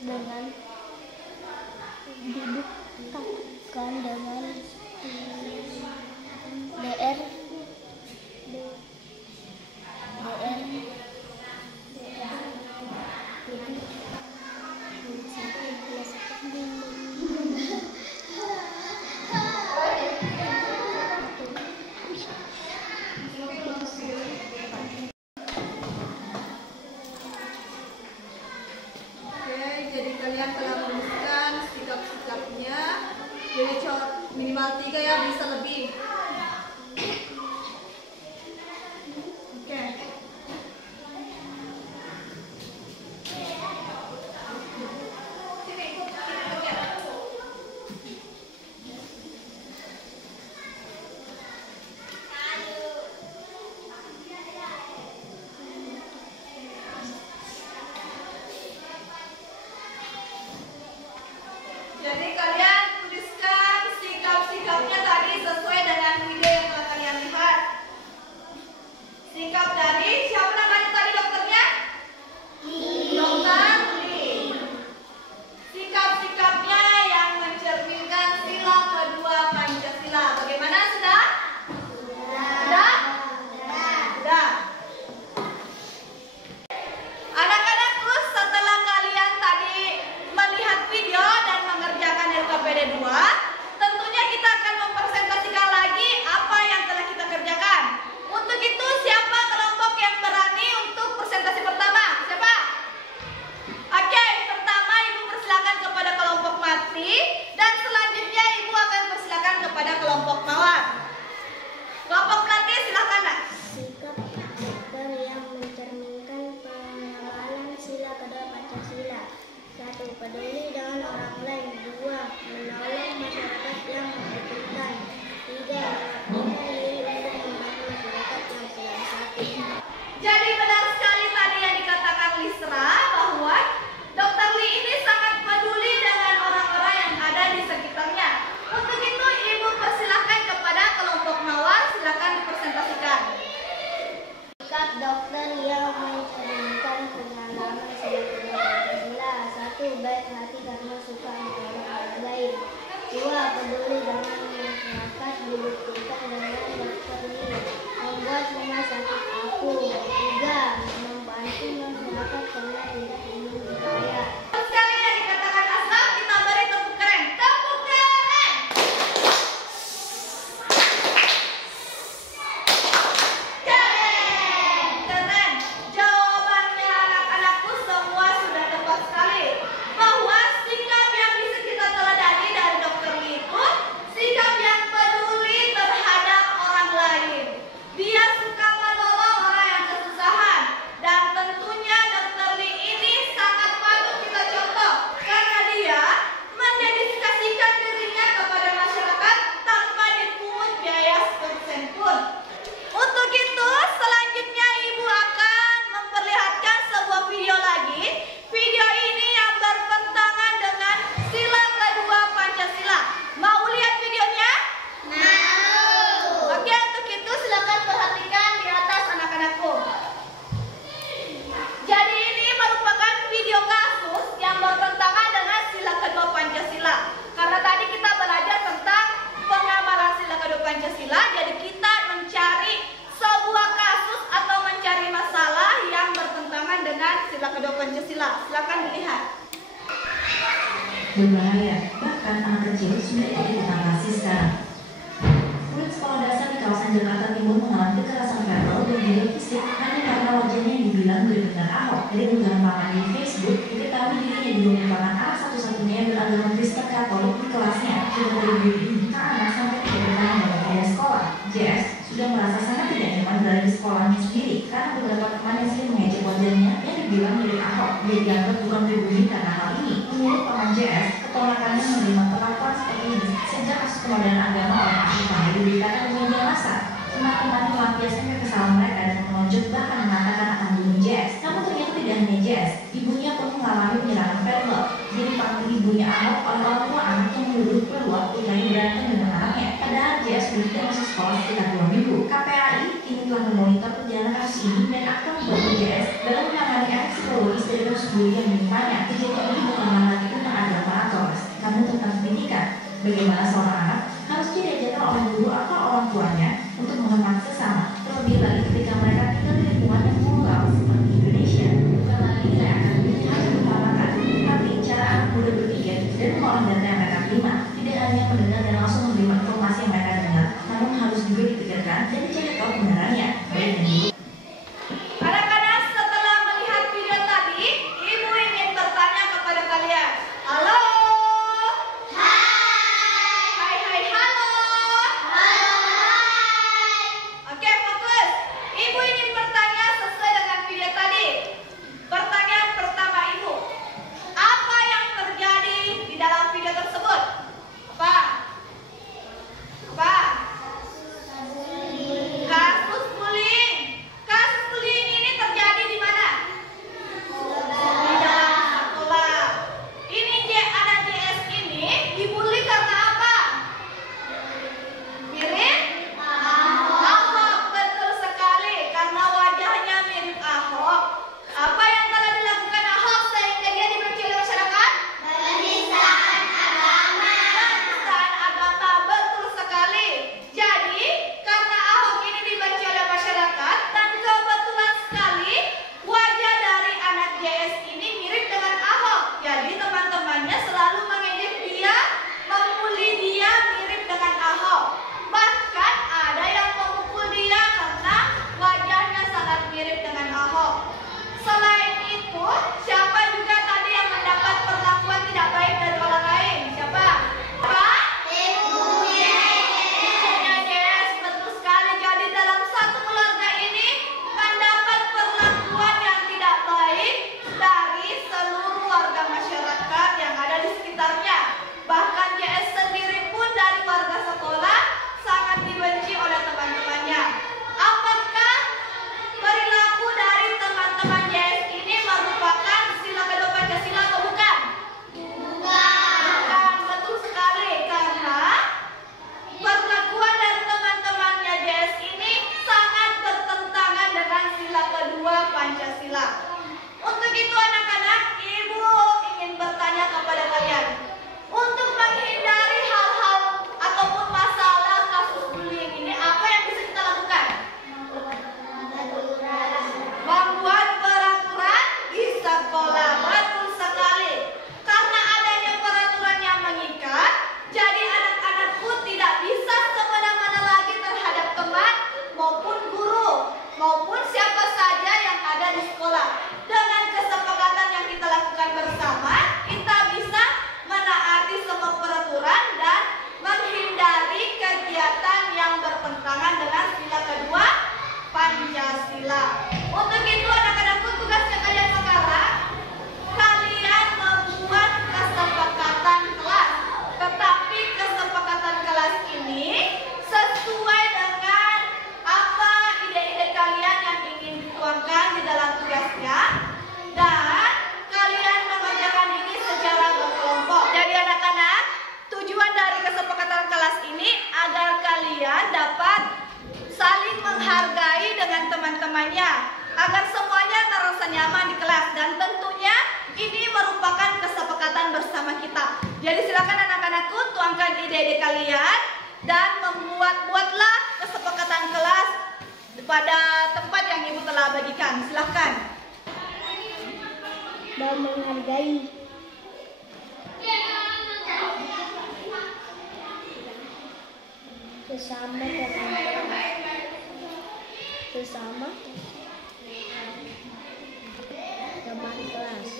Dengan didudukkan dengan DR Jadi kalian telah merumuskan sikap-sikapnya. Jadi minimal 3 ya, bisa lebih. Oke. Jadi kalian tuliskan sikap-sikapnya tadi sesuai dengan hati karena suka menolong orang lain. 2. Peduli dengan masyarakat dibuktikan dengan Dr. Lee membuat rumah sakit apung. 3. Membantu masyarakat karena tidak ingin dibayar. Sekali yang dikatakan Aslam, kita beri tepuk keren. Tepuk keren. Keren. Jawabannya anak-anakku semua sudah tepat sekali. Bahwa sikap yang bisa kita teladani dari Dr. Lee itu sikap yang peduli terhadap orang lain. Dia suka menolong orang yang kesusahan. Dan tentunya Dr. Lee ini sangat patut kita contoh karena dia mendedikasikan dirinya kepada masyarakat tanpa dipungut biaya sen pun. Untuk itu, selanjutnya Ibu akan memperlihatkan sebuah video lagi. Video ini yang bertentangan dengan sila kedua Pancasila. Mau lihat videonya? Mau. Oke, untuk itu silakan perhatikan di atas anak-anakku. Jadi ini merupakan video kasus yang bertentangan dengan sila kedua Pancasila. Karena tadi kita belajar tentang pengamalan sila kedua Pancasila, jadi kita mencari sebuah kasus atau mencari masalah yang bertentangan dengan sila kedua Pancasila. Silakan dilihat. Berbahaya, bahkan anak kecil sudah ikut ditangkasi sekarang. Murid sekolah dasar di kawasan Jakarta Timur mengalami kekerasan verbal dan juga fisik hanya karena wajahnya yang dibilang mirip dengan Ahok. Dari unggahan paman di Facebook, diketahui dirinya juga merupakan anak satu-satunya yang beragama Kristen Katolik di kelasnya. Sudah dari ini, anak sampai tidak bertahan dalam area sekolah. JS sudah merasa sangat tidak nyaman berada di sekolahnya sendiri karena beberapa teman yang sering mengejek wajahnya yang dibilang mirip Ahok. Dia dianggap bukan pribumi karena hal ini. Menurut paman JS, keponakannya menerima perlakuan seperti ini sejak kasus penodaan agama oleh Ahok Mahir diberitakan di media massa. Teman-teman melampiaskan kesalahan mereka dan menonjol bahkan mengatakan akan bunuh JS. Namun ternyata tidak hanya JS, ibunya pun mengalami penyerangan verbal. Dia dipanggil ibunya Ahok oleh orang tua anak yang menuduh bahwa putranya berantem dengan anaknya. Padahal JS sudah tidak masuk sekolah sekitar 2 minggu. KPAI kini telah memonitor perjalanan kasus ini dan akan membantu JS dalam menangani efek psikologis dari kasus bullying yang menimpanya. Kejadian ini bukanlah lagi tentang agama atau ras, namun tentang pendidikan. Bagaimana seorang anak harus diajarkan oleh guru atau orang tuanya untuk menghormati sesama, terlebih lagi ketika mereka tinggal di lingkungan yang moral seperti Indonesia. Bukan lagi nilai akademik harus diutamakan, tapi cara anak muda berpikir dan mengolah data yang mereka terima. Tidak hanya mendengar dan langsung menerima informasi yang mereka dengar, namun harus juga dipikirkan dan dicari tahu kebenarannya. Baik dan buruk. Anak-anak, setelah melihat video tadi, Ibu ingin bertanya kepada kalian. Halo? Hai, halo? Oke, fokus. Ibu ingin bertanya sesuai dengan video tadi. Pertanyaan pertama Ibu, apa yang terjadi di dalam video tersebut? Apa? Kasus bullying. Kasus bullying ini terjadi di mana? Di dalam sekolah. Ini anak JS ini dibully karena apa? Mirip Ahok. Betul sekali, karena wajahnya mirip Ahok. Apa yang telah dilakukan Ahok sehingga dia dibenci oleh masyarakat? Penistaan agama. Penistaan agama, betul sekali. Jadi, karena Ahok ini dibenci oleh masyarakat dan kebetulan sekali wajah dari anak JS ini mirip dengan Ahok. Jadi teman-temannya selalu mengejek dia, membuli dia mirip dengan Ahok. Bahkan ada yang memukul dia karena wajahnya sangat mirip dengan Ahok. Selain itu, siapa juga tadi yang mendapat perlakuan tidak baik dari orang lain? Siapa? Ibunya JS, betul sekali. Jadi dalam satu keluarga ini mendapat perlakuan yang tidak baik dari seluruh warga masyarakat yang ada di sekitar Jadi silakan anak-anakku tuangkan ide-ide kalian dan buatlah kesepakatan kelas pada tempat yang Ibu telah bagikan. Silakan. Dan menghargai. Sesama teman kelas.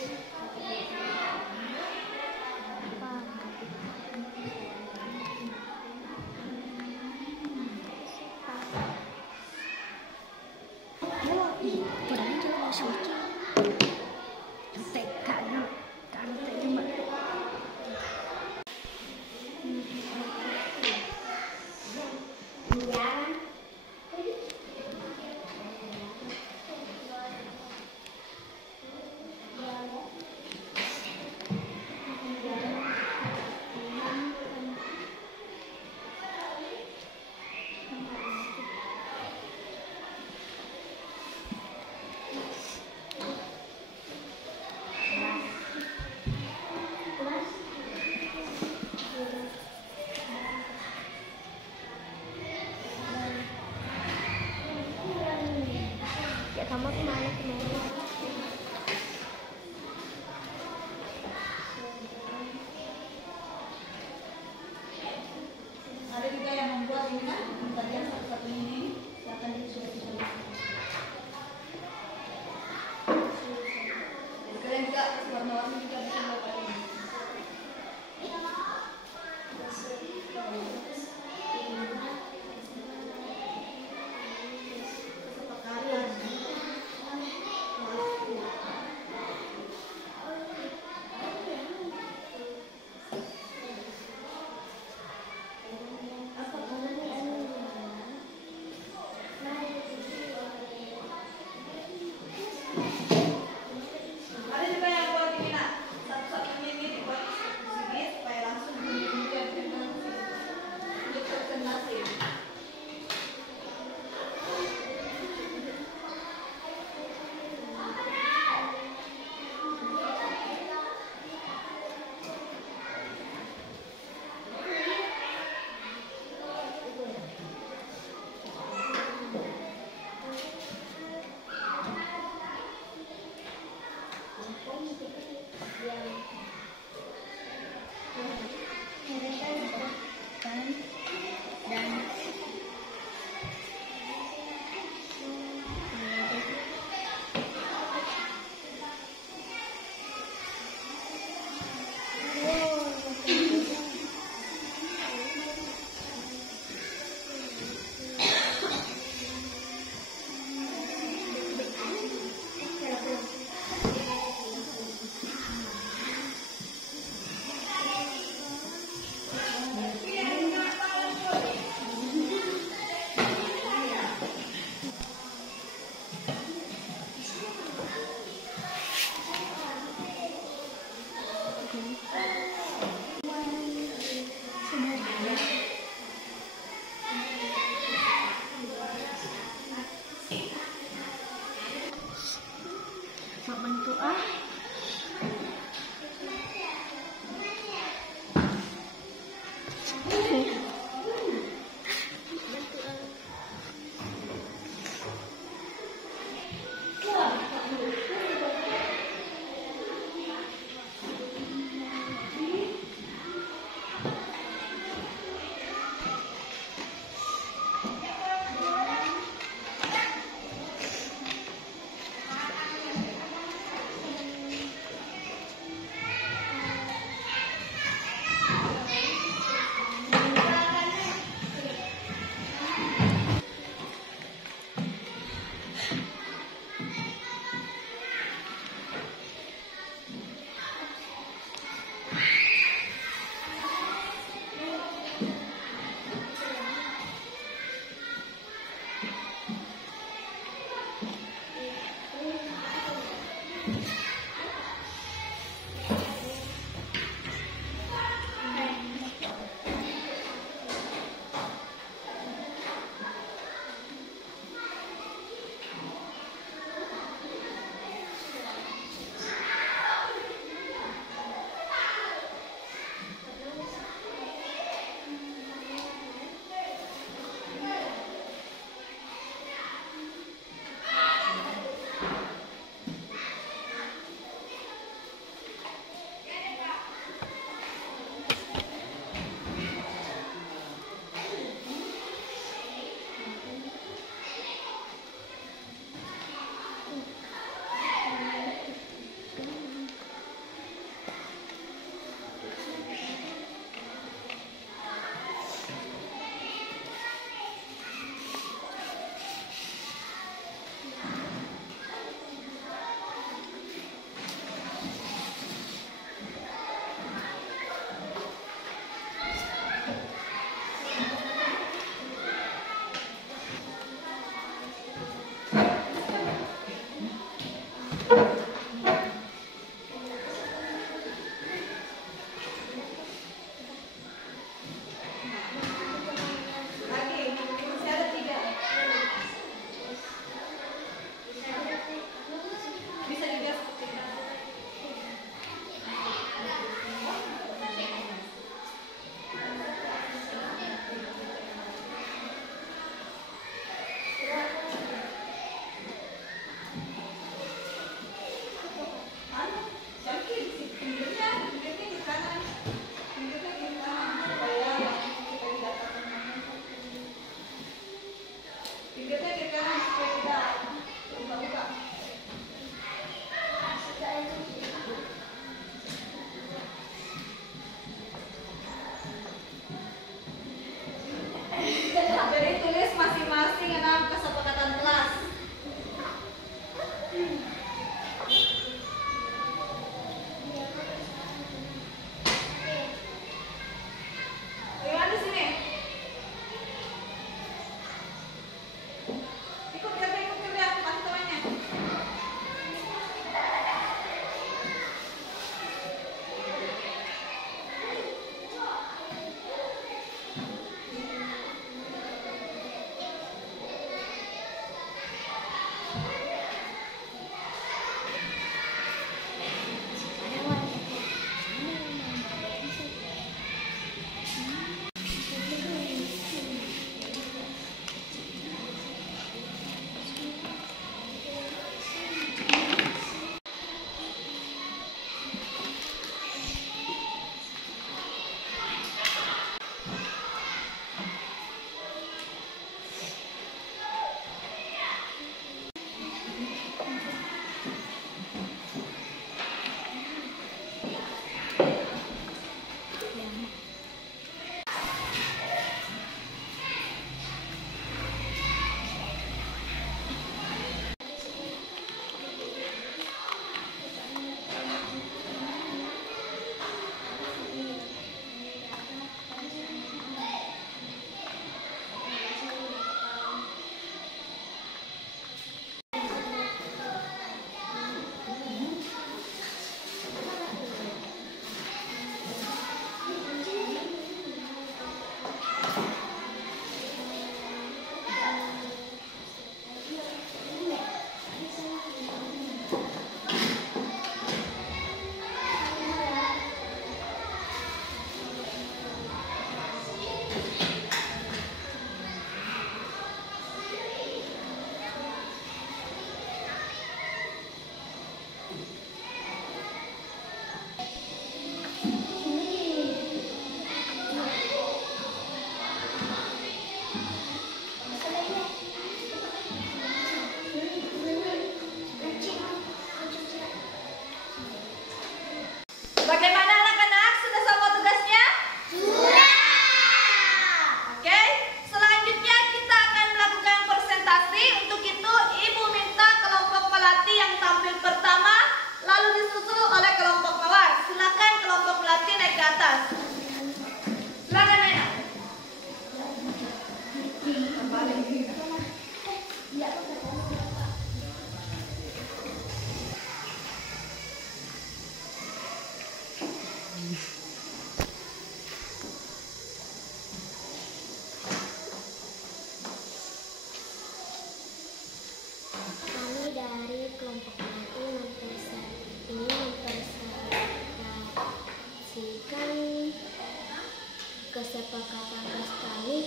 Kesepakatan kelas kami,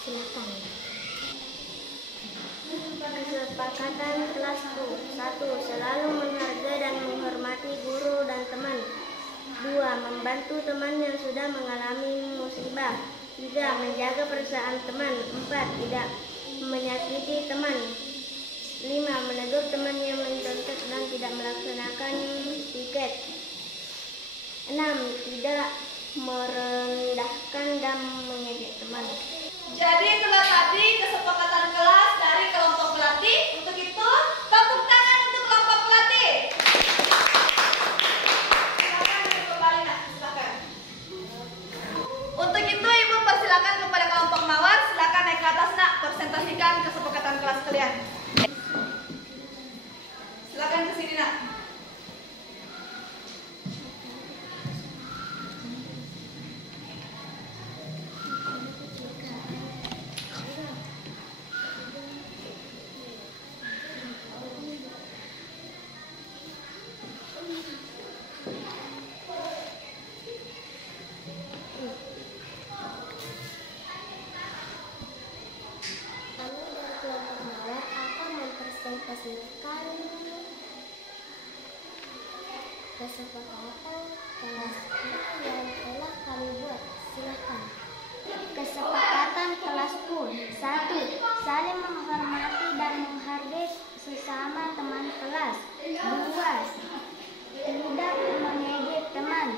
silakan. Kesepakatan kelasku. 1. Selalu menghargai dan menghormati guru dan teman. 2. Membantu teman yang sudah mengalami musibah. 3. Menjaga perasaan teman. 4. Tidak menyakiti teman. 5. Menegur teman yang mencontek dan tidak melaksanakan piket. 6. Tidak merendahkan dan mengejek teman. Jadi itulah tadi kesepakatan kelas dari kelompok pelatih. Untuk itu, tepuk tangan untuk kelompok pelatih. Silakan kembali, nak. Silakan. Untuk itu, Ibu persilakan kepada kelompok mawar. Silakan naik ke atas, nak. Presentasikan kesepakatan kelas kalian. Silakan ke sini, nak. Kesepakatan kelas yang telah kami buat, silakan. Kesepakatan kelasku. 1. Saling menghormati dan menghargai sesama teman kelas. 2. Tidak mengejek teman.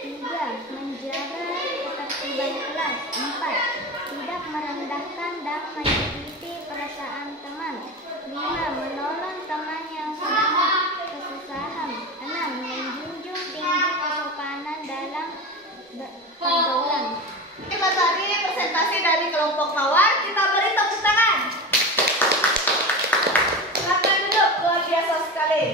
3. Menjaga ketertiban kelas. 4. Tidak merendahkan dan menyakiti perasaan teman. 5. Menolong teman yang sedang kesusahan. 6. Menjunjung tinggi kesopanan dalam pergaulan. Kita tadi presentasi dari kelompok mawar. Kita beri tepuk tangan. Silakan duduk, luar biasa sekali.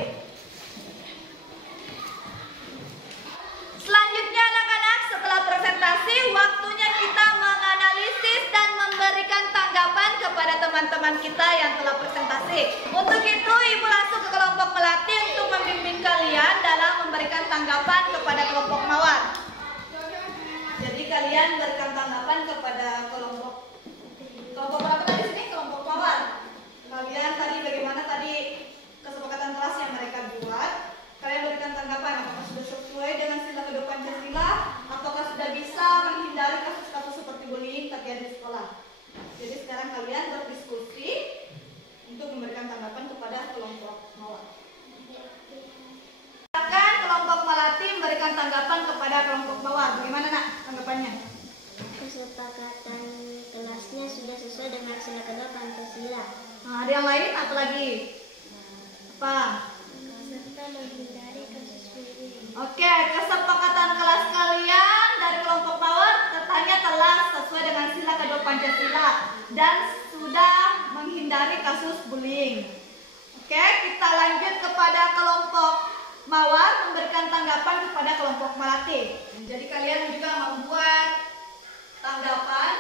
Selanjutnya anak-anak, setelah presentasi, waktunya kita menganalisis dan memberikan tanggapan kepada teman-teman kita yang telah presentasi. Untuk itu, Ibu langsung ke kelompok pelatih untuk membimbing kalian dalam memberikan tanggapan kepada kelompok mawar. Jadi kalian berikan tanggapan kepada kelompok berapa tadi sini? Kelompok mawar. Kalian tadi bagaimana tadi kesepakatan kelas yang mereka buat? Kalian berikan tanggapan apakah sudah sesuai dengan sila kedua Pancasila, apakah sudah bisa menghindari kasus-kasus seperti bullying terjadi di sekolah. Jadi sekarang kalian berdiskusi untuk memberikan tanggapan kepada kelompok mawar. Silakan kelompok pelatih memberikan tanggapan kepada kelompok mawar. Bagaimana, nak, tanggapannya? Kesepakatan kelasnya sudah sesuai dengan sila kedua Pancasila. Nah, ada yang lain? Apa lagi? Apa? Serta menghindari kasus bullying. Oke, kesepakatan kelas kalian dari kelompok mawar katanya telah sesuai dengan sila kedua Pancasila dan sudah menghindari kasus bullying. Oke, kita lanjut kepada kelompok mawar memberikan tanggapan kepada kelompok melatih. Jadi kalian juga membuat tanggapan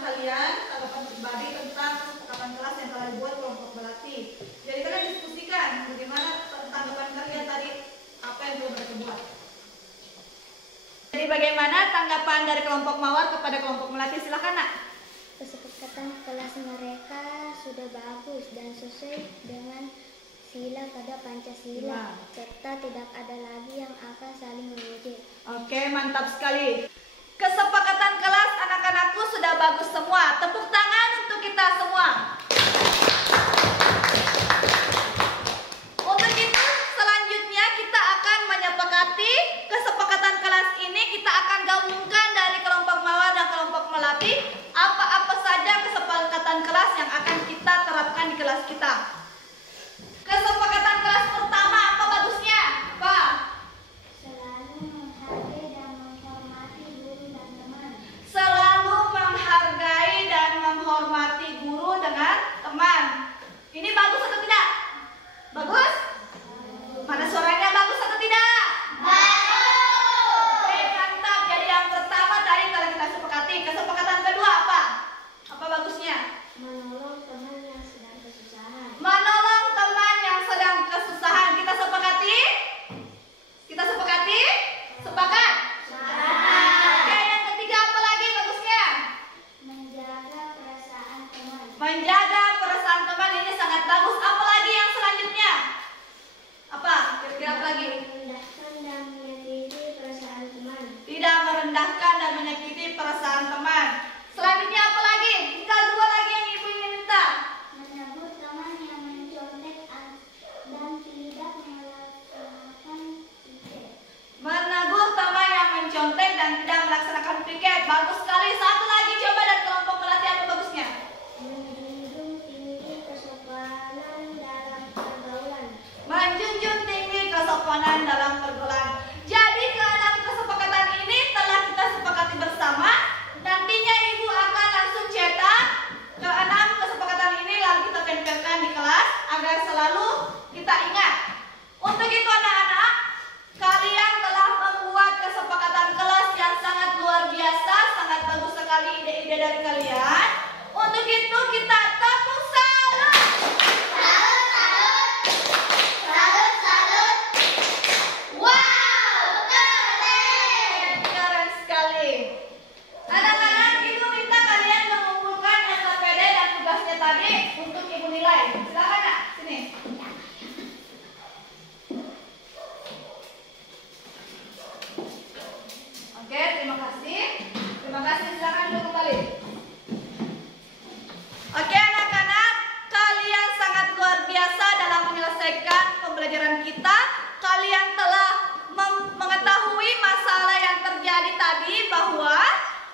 kalian, tanggapan pribadi tentang kesepakatan kelas yang telah dibuat kelompok melatih. Jadi kalian diskusikan bagaimana tanggapan kalian tadi, apa yang belum mereka buat. Jadi bagaimana tanggapan dari kelompok mawar kepada kelompok melatih? Silakan, nak. Kesepakatan kelas mereka sudah bagus dan sesuai dengan sila pada Pancasila, serta tidak ada lagi yang akan saling mengejek. Oke, mantap sekali. Kesepakatan kelas anak-anakku sudah bagus semua. Tepuk tangan untuk kita semua. Untuk itu, selanjutnya kita akan menyepakati kesepakatan kelas ini. Kita akan gabungkan dari kelompok mawar dan kelompok melatih. Apa-apa saja kesepakatan kelas yang akan kita terapkan di kelas kita. Kesepakatan kelas pertama, apa bagusnya? Apa? Selalu menghargai dan menghormati guru dan teman. Selalu menghargai dan menghormati guru dengan merendahkan dan menyakiti perasaan teman. Selanjutnya apa lagi? Tinggal 2 lagi yang ibu ingin minta. Menegur teman yang mencontek dan tidak melaksanakan piket. Menegur teman yang mencontek dan tidak melaksanakan piket. Bagus sekali. Satu lagi coba dari kelompok pelatihan apa bagusnya? Menjunjung tinggi kesopanan dalam pergaulan. Menjunjung tinggi kesopanan dalam pergaulan. Jadi ke-6 kesepakatan ini telah kita sepakati bersama. Nantinya ibu akan langsung cetak ke-6 kesepakatan ini lalu kita tempelkan di kelas agar selalu kita ingat. Untuk itu anak-anak, kalian telah membuat kesepakatan kelas yang sangat luar biasa, sangat bagus sekali ide-ide dari kalian. Untuk itu kita tepuk salut. Salut, salut. Salut, salut. Wow, keren. Keren sekali. Anak-anak, ibu minta kalian mengumpulkan SKPD dan tugasnya tadi untuk ibu nilai. Silakan nak, sini. Oke, terima kasih. Terima kasih, silakan dulu kembali. Oke anak-anak, kalian sangat luar biasa dalam menyelesaikan pembelajaran kita. Kalian telah mengetahui masalah yang terjadi tadi bahwa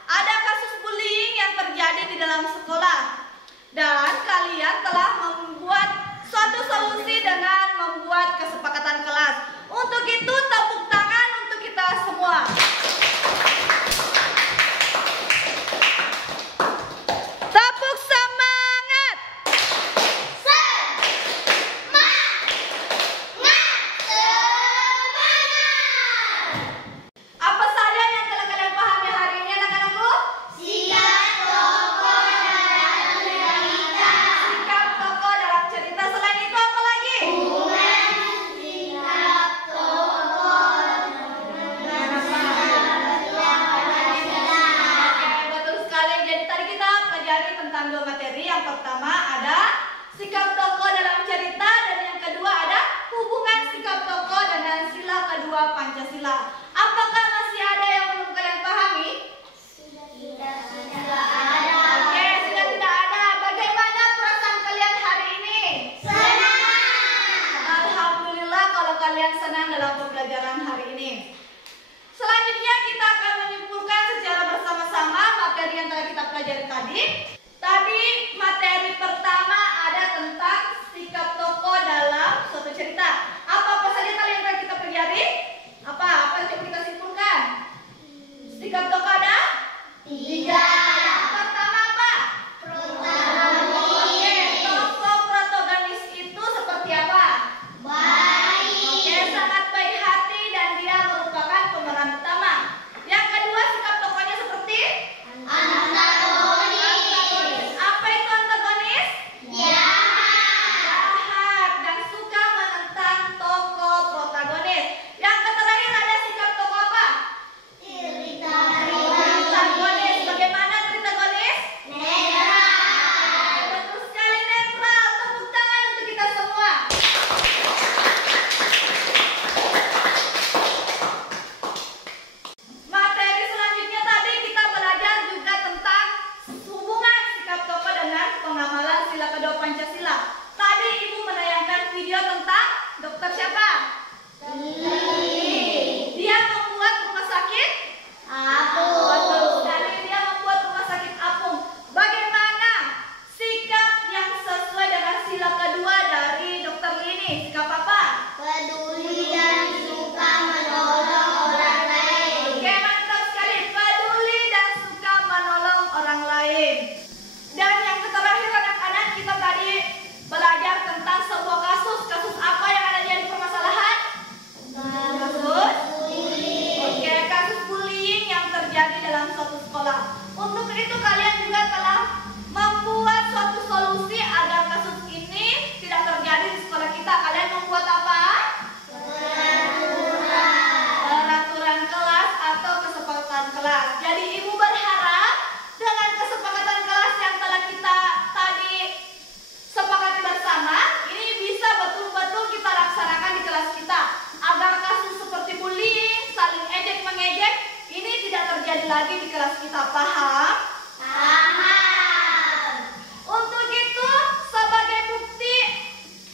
ada kasus bullying yang terjadi di dalam sekolah. Dan kalian telah membuat suatu solusi dengan membuat kesepakatan kelas. Untuk itu tepuk tangan untuk kita semua. Tepuk semangat. Apa saja yang telah kalian pahami hari ini anak-anakku? Sikap tokoh dalam cerita. Selain itu apa lagi? Betul sekali. Jadi tadi kita pelajari tentang 2 materi. Yang pertama ada sikap tokoh dalam cerita dan yang kedua ada hubungan sikap tokoh dengan sila kedua Pancasila. Apakah masih ada yang belum kalian pahami? Oke, sudah tidak ada. Bagaimana perasaan kalian hari ini? Senang. Alhamdulillah kalau kalian senang dalam pembelajaran hari ini. Selanjutnya kita akan menyimpulkan secara bersama-sama materi yang telah kita pelajari tadi. Tadi materi pertama ada tentang sikap tokoh dalam suatu cerita. Apa saja kalian telah kita pelajari? Apa yang coba kita simpulkan? Sikap tokoh ada 3. Pertama apa? Oke, tokoh protagonis itu seperti apa? Oke, sangat baik hati dan dia merupakan pemeran utama. Yang kedua, sikap tokohnya seperti? Antagonis. Apa itu antagonis? Jahat dan suka menentang tokoh protagonis. Yang terakhir ada sikap tokoh apa? Tritagonis. Bagaimana tritagonis? Betul sekali, netral. Tepuk tangan untuk kita semua. Materi selanjutnya tadi kita belajar juga tentang hubungan sikap tokoh dengan pengamalan sila kedua Pancasila. Tadi ibu menayangkan video tentang dokter siapa? Dia membuat rumah sakit apung. Betul sekali, dia membuat rumah sakit apung. Bagaimana sikap yang sesuai dengan sila kedua dari dokter ini? Sikap apa? Peduli dan suka menolong orang lain. Oke, mantap sekali. Peduli dan suka menolong orang lain. Dan yang terakhir anak-anak, kita tadi belajar tentang sebuah kasus. Kasus apa yang ada di permasalahan? Kasus? Oke, kasus bullying yang terjadi dalam suatu sekolah. Untuk itu kalian juga telah membuat suatu solusi agar kasus ini tidak terjadi di sekolah kita. Kalian membuat apa? Peraturan kelas atau kesepakatan kelas. Jadi ibu berharap dengan kesepakatan kelas yang telah kita tadi sepakati bersama, ini bisa betul-betul kita laksanakan di kelas kita agar kasus seperti bullying, saling ejek mengejek ini tidak terjadi lagi di kelas kita, paham? Paham. Untuk itu, sebagai bukti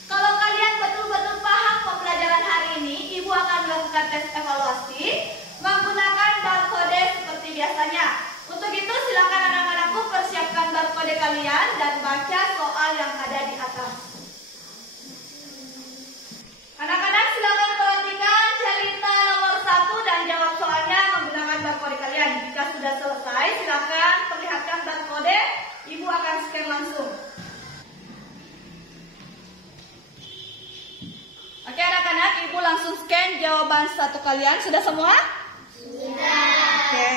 kalau kalian betul-betul paham pembelajaran hari ini, Ibu akan melakukan tes evaluasi menggunakan barcode seperti biasanya. Untuk itu, silakan anak-anakku persiapkan barcode kalian dan baca soal yang ada di atas. Anak-anak silakan perhatikan cerita nomor 1 dan jawab soalnya menggunakan barcode kalian. Jika sudah selesai, silakan perlihatkan barcode. Ibu akan scan langsung. Oke anak-anak, Ibu langsung scan jawaban 1 kalian. Sudah semua? Sudah. Oke.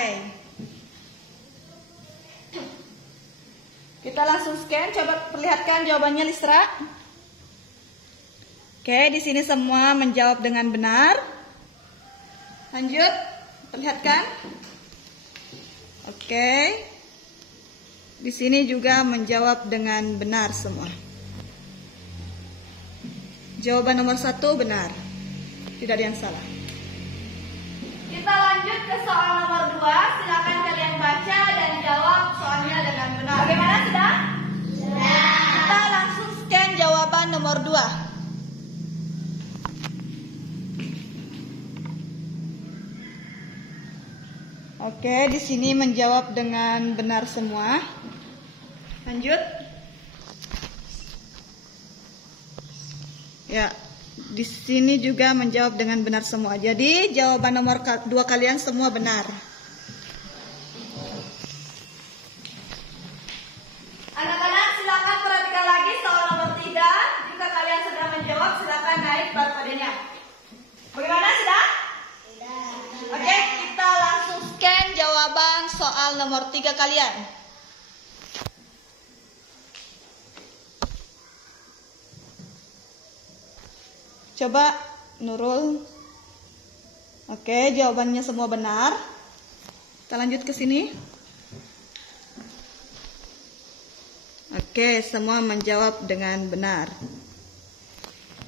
Kita langsung scan. Coba perlihatkan jawabannya, Listra. Oke, di sini semua menjawab dengan benar. Lanjut, perlihatkan. Oke. Di sini juga menjawab dengan benar semua. Jawaban nomor 1 benar. Tidak ada yang salah. Kita lanjut ke soal nomor 2. Silakan kalian baca dan jawab soalnya dengan benar. Bagaimana, sudah? Sudah. Kita langsung scan jawaban nomor 2. Oke, di sini menjawab dengan benar semua. Lanjut. Ya, di sini juga menjawab dengan benar semua. Jadi, jawaban nomor 2 kalian semua benar. Anak-anak, silakan perhatikan lagi soal nomor 3. Jika kalian sudah menjawab, silakan naik barcode-nya. Bagaimana, sudah? Oke, kita langsung scan jawaban soal nomor 3 kalian. Coba Nurul. Oke, jawabannya semua benar. Kita lanjut ke sini. Oke, semua menjawab dengan benar.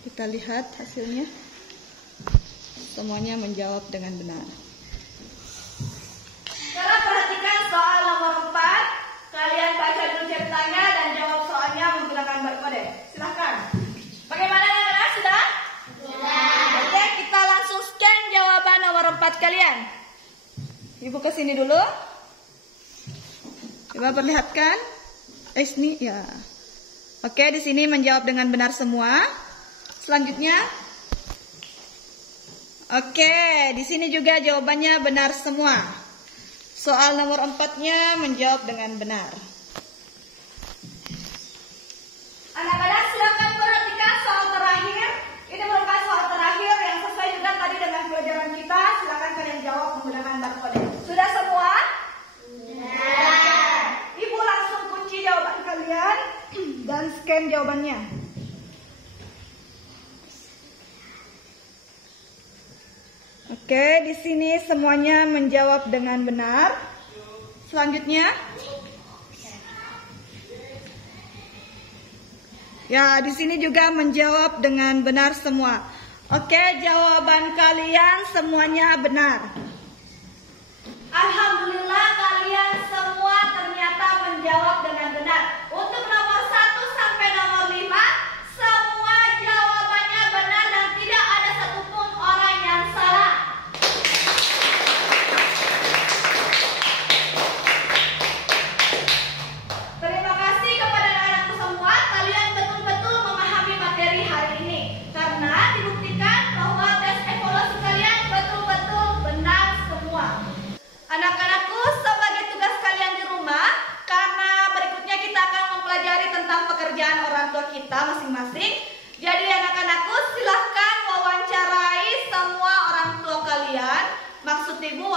Kita lihat hasilnya. Semuanya menjawab dengan benar. Sekarang perhatikan soal nomor 4. Kalian baca dulu ceritanya dan jawab soalnya menggunakan barcode. Silahkan. Bagaimana anak-anak? Sudah? Sudah. Oke, kita langsung scan jawaban nomor 4 kalian. Ibu ke sini dulu. Coba perlihatkan. Ini ya. Oke, di sini menjawab dengan benar semua. Selanjutnya. Oke, di sini juga jawabannya benar semua. Soal nomor 4-nya menjawab dengan benar. Anak-anak silakan perhatikan soal terakhir. Ini merupakan soal terakhir yang sesuai juga tadi dengan pelajaran kita. Silakan kalian jawab menggunakan barcode. Sudah semua? Sudah. Ibu langsung kunci jawaban kalian dan scan jawabannya. Oke, di sini semuanya menjawab dengan benar. Selanjutnya, ya, di sini juga menjawab dengan benar semua. Oke, jawaban kalian semuanya benar. Alhamdulillah, kalian semua ternyata menjawab dengan benar. Untuk nomor 1 sampai nomor 5, semua jawabannya benar dan tidak ada satupun orang yang salah. Terima kasih kepada anak-anakku semua. Kalian betul-betul memahami materi hari ini. Karena dibuktikan bahwa tes evaluasi kalian betul-betul benar semua. Anak-anakku, sebagai tugas kalian di rumah, karena berikutnya kita akan mempelajari tentang pekerjaan orang tua kita masing-masing. Jadi anak-anakku, silahkan wawancarai semua orang tua kalian. Maksud ibu,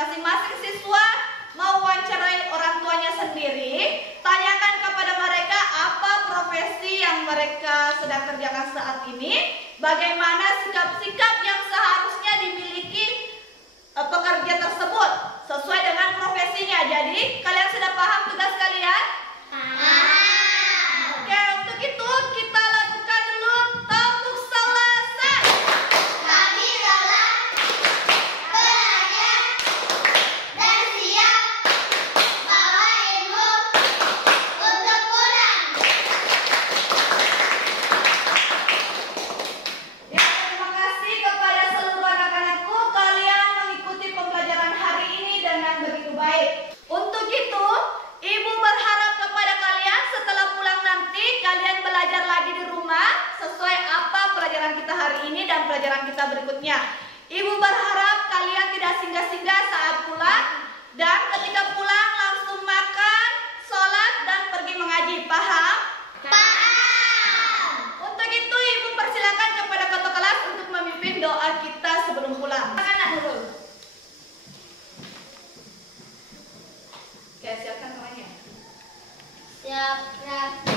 masing-masing siswa mewawancarai orang tuanya sendiri. Tanyakan kepada mereka apa profesi yang mereka sedang kerjakan saat ini. Bagaimana sikap-sikap yang seharusnya dimiliki pekerja tersebut sesuai dengan profesinya. Jadi kalian sudah paham tugas kalian? Oke, untuk itu kita lakukan dulu tepuk selesai. Kami telah belajar dan siap Siap,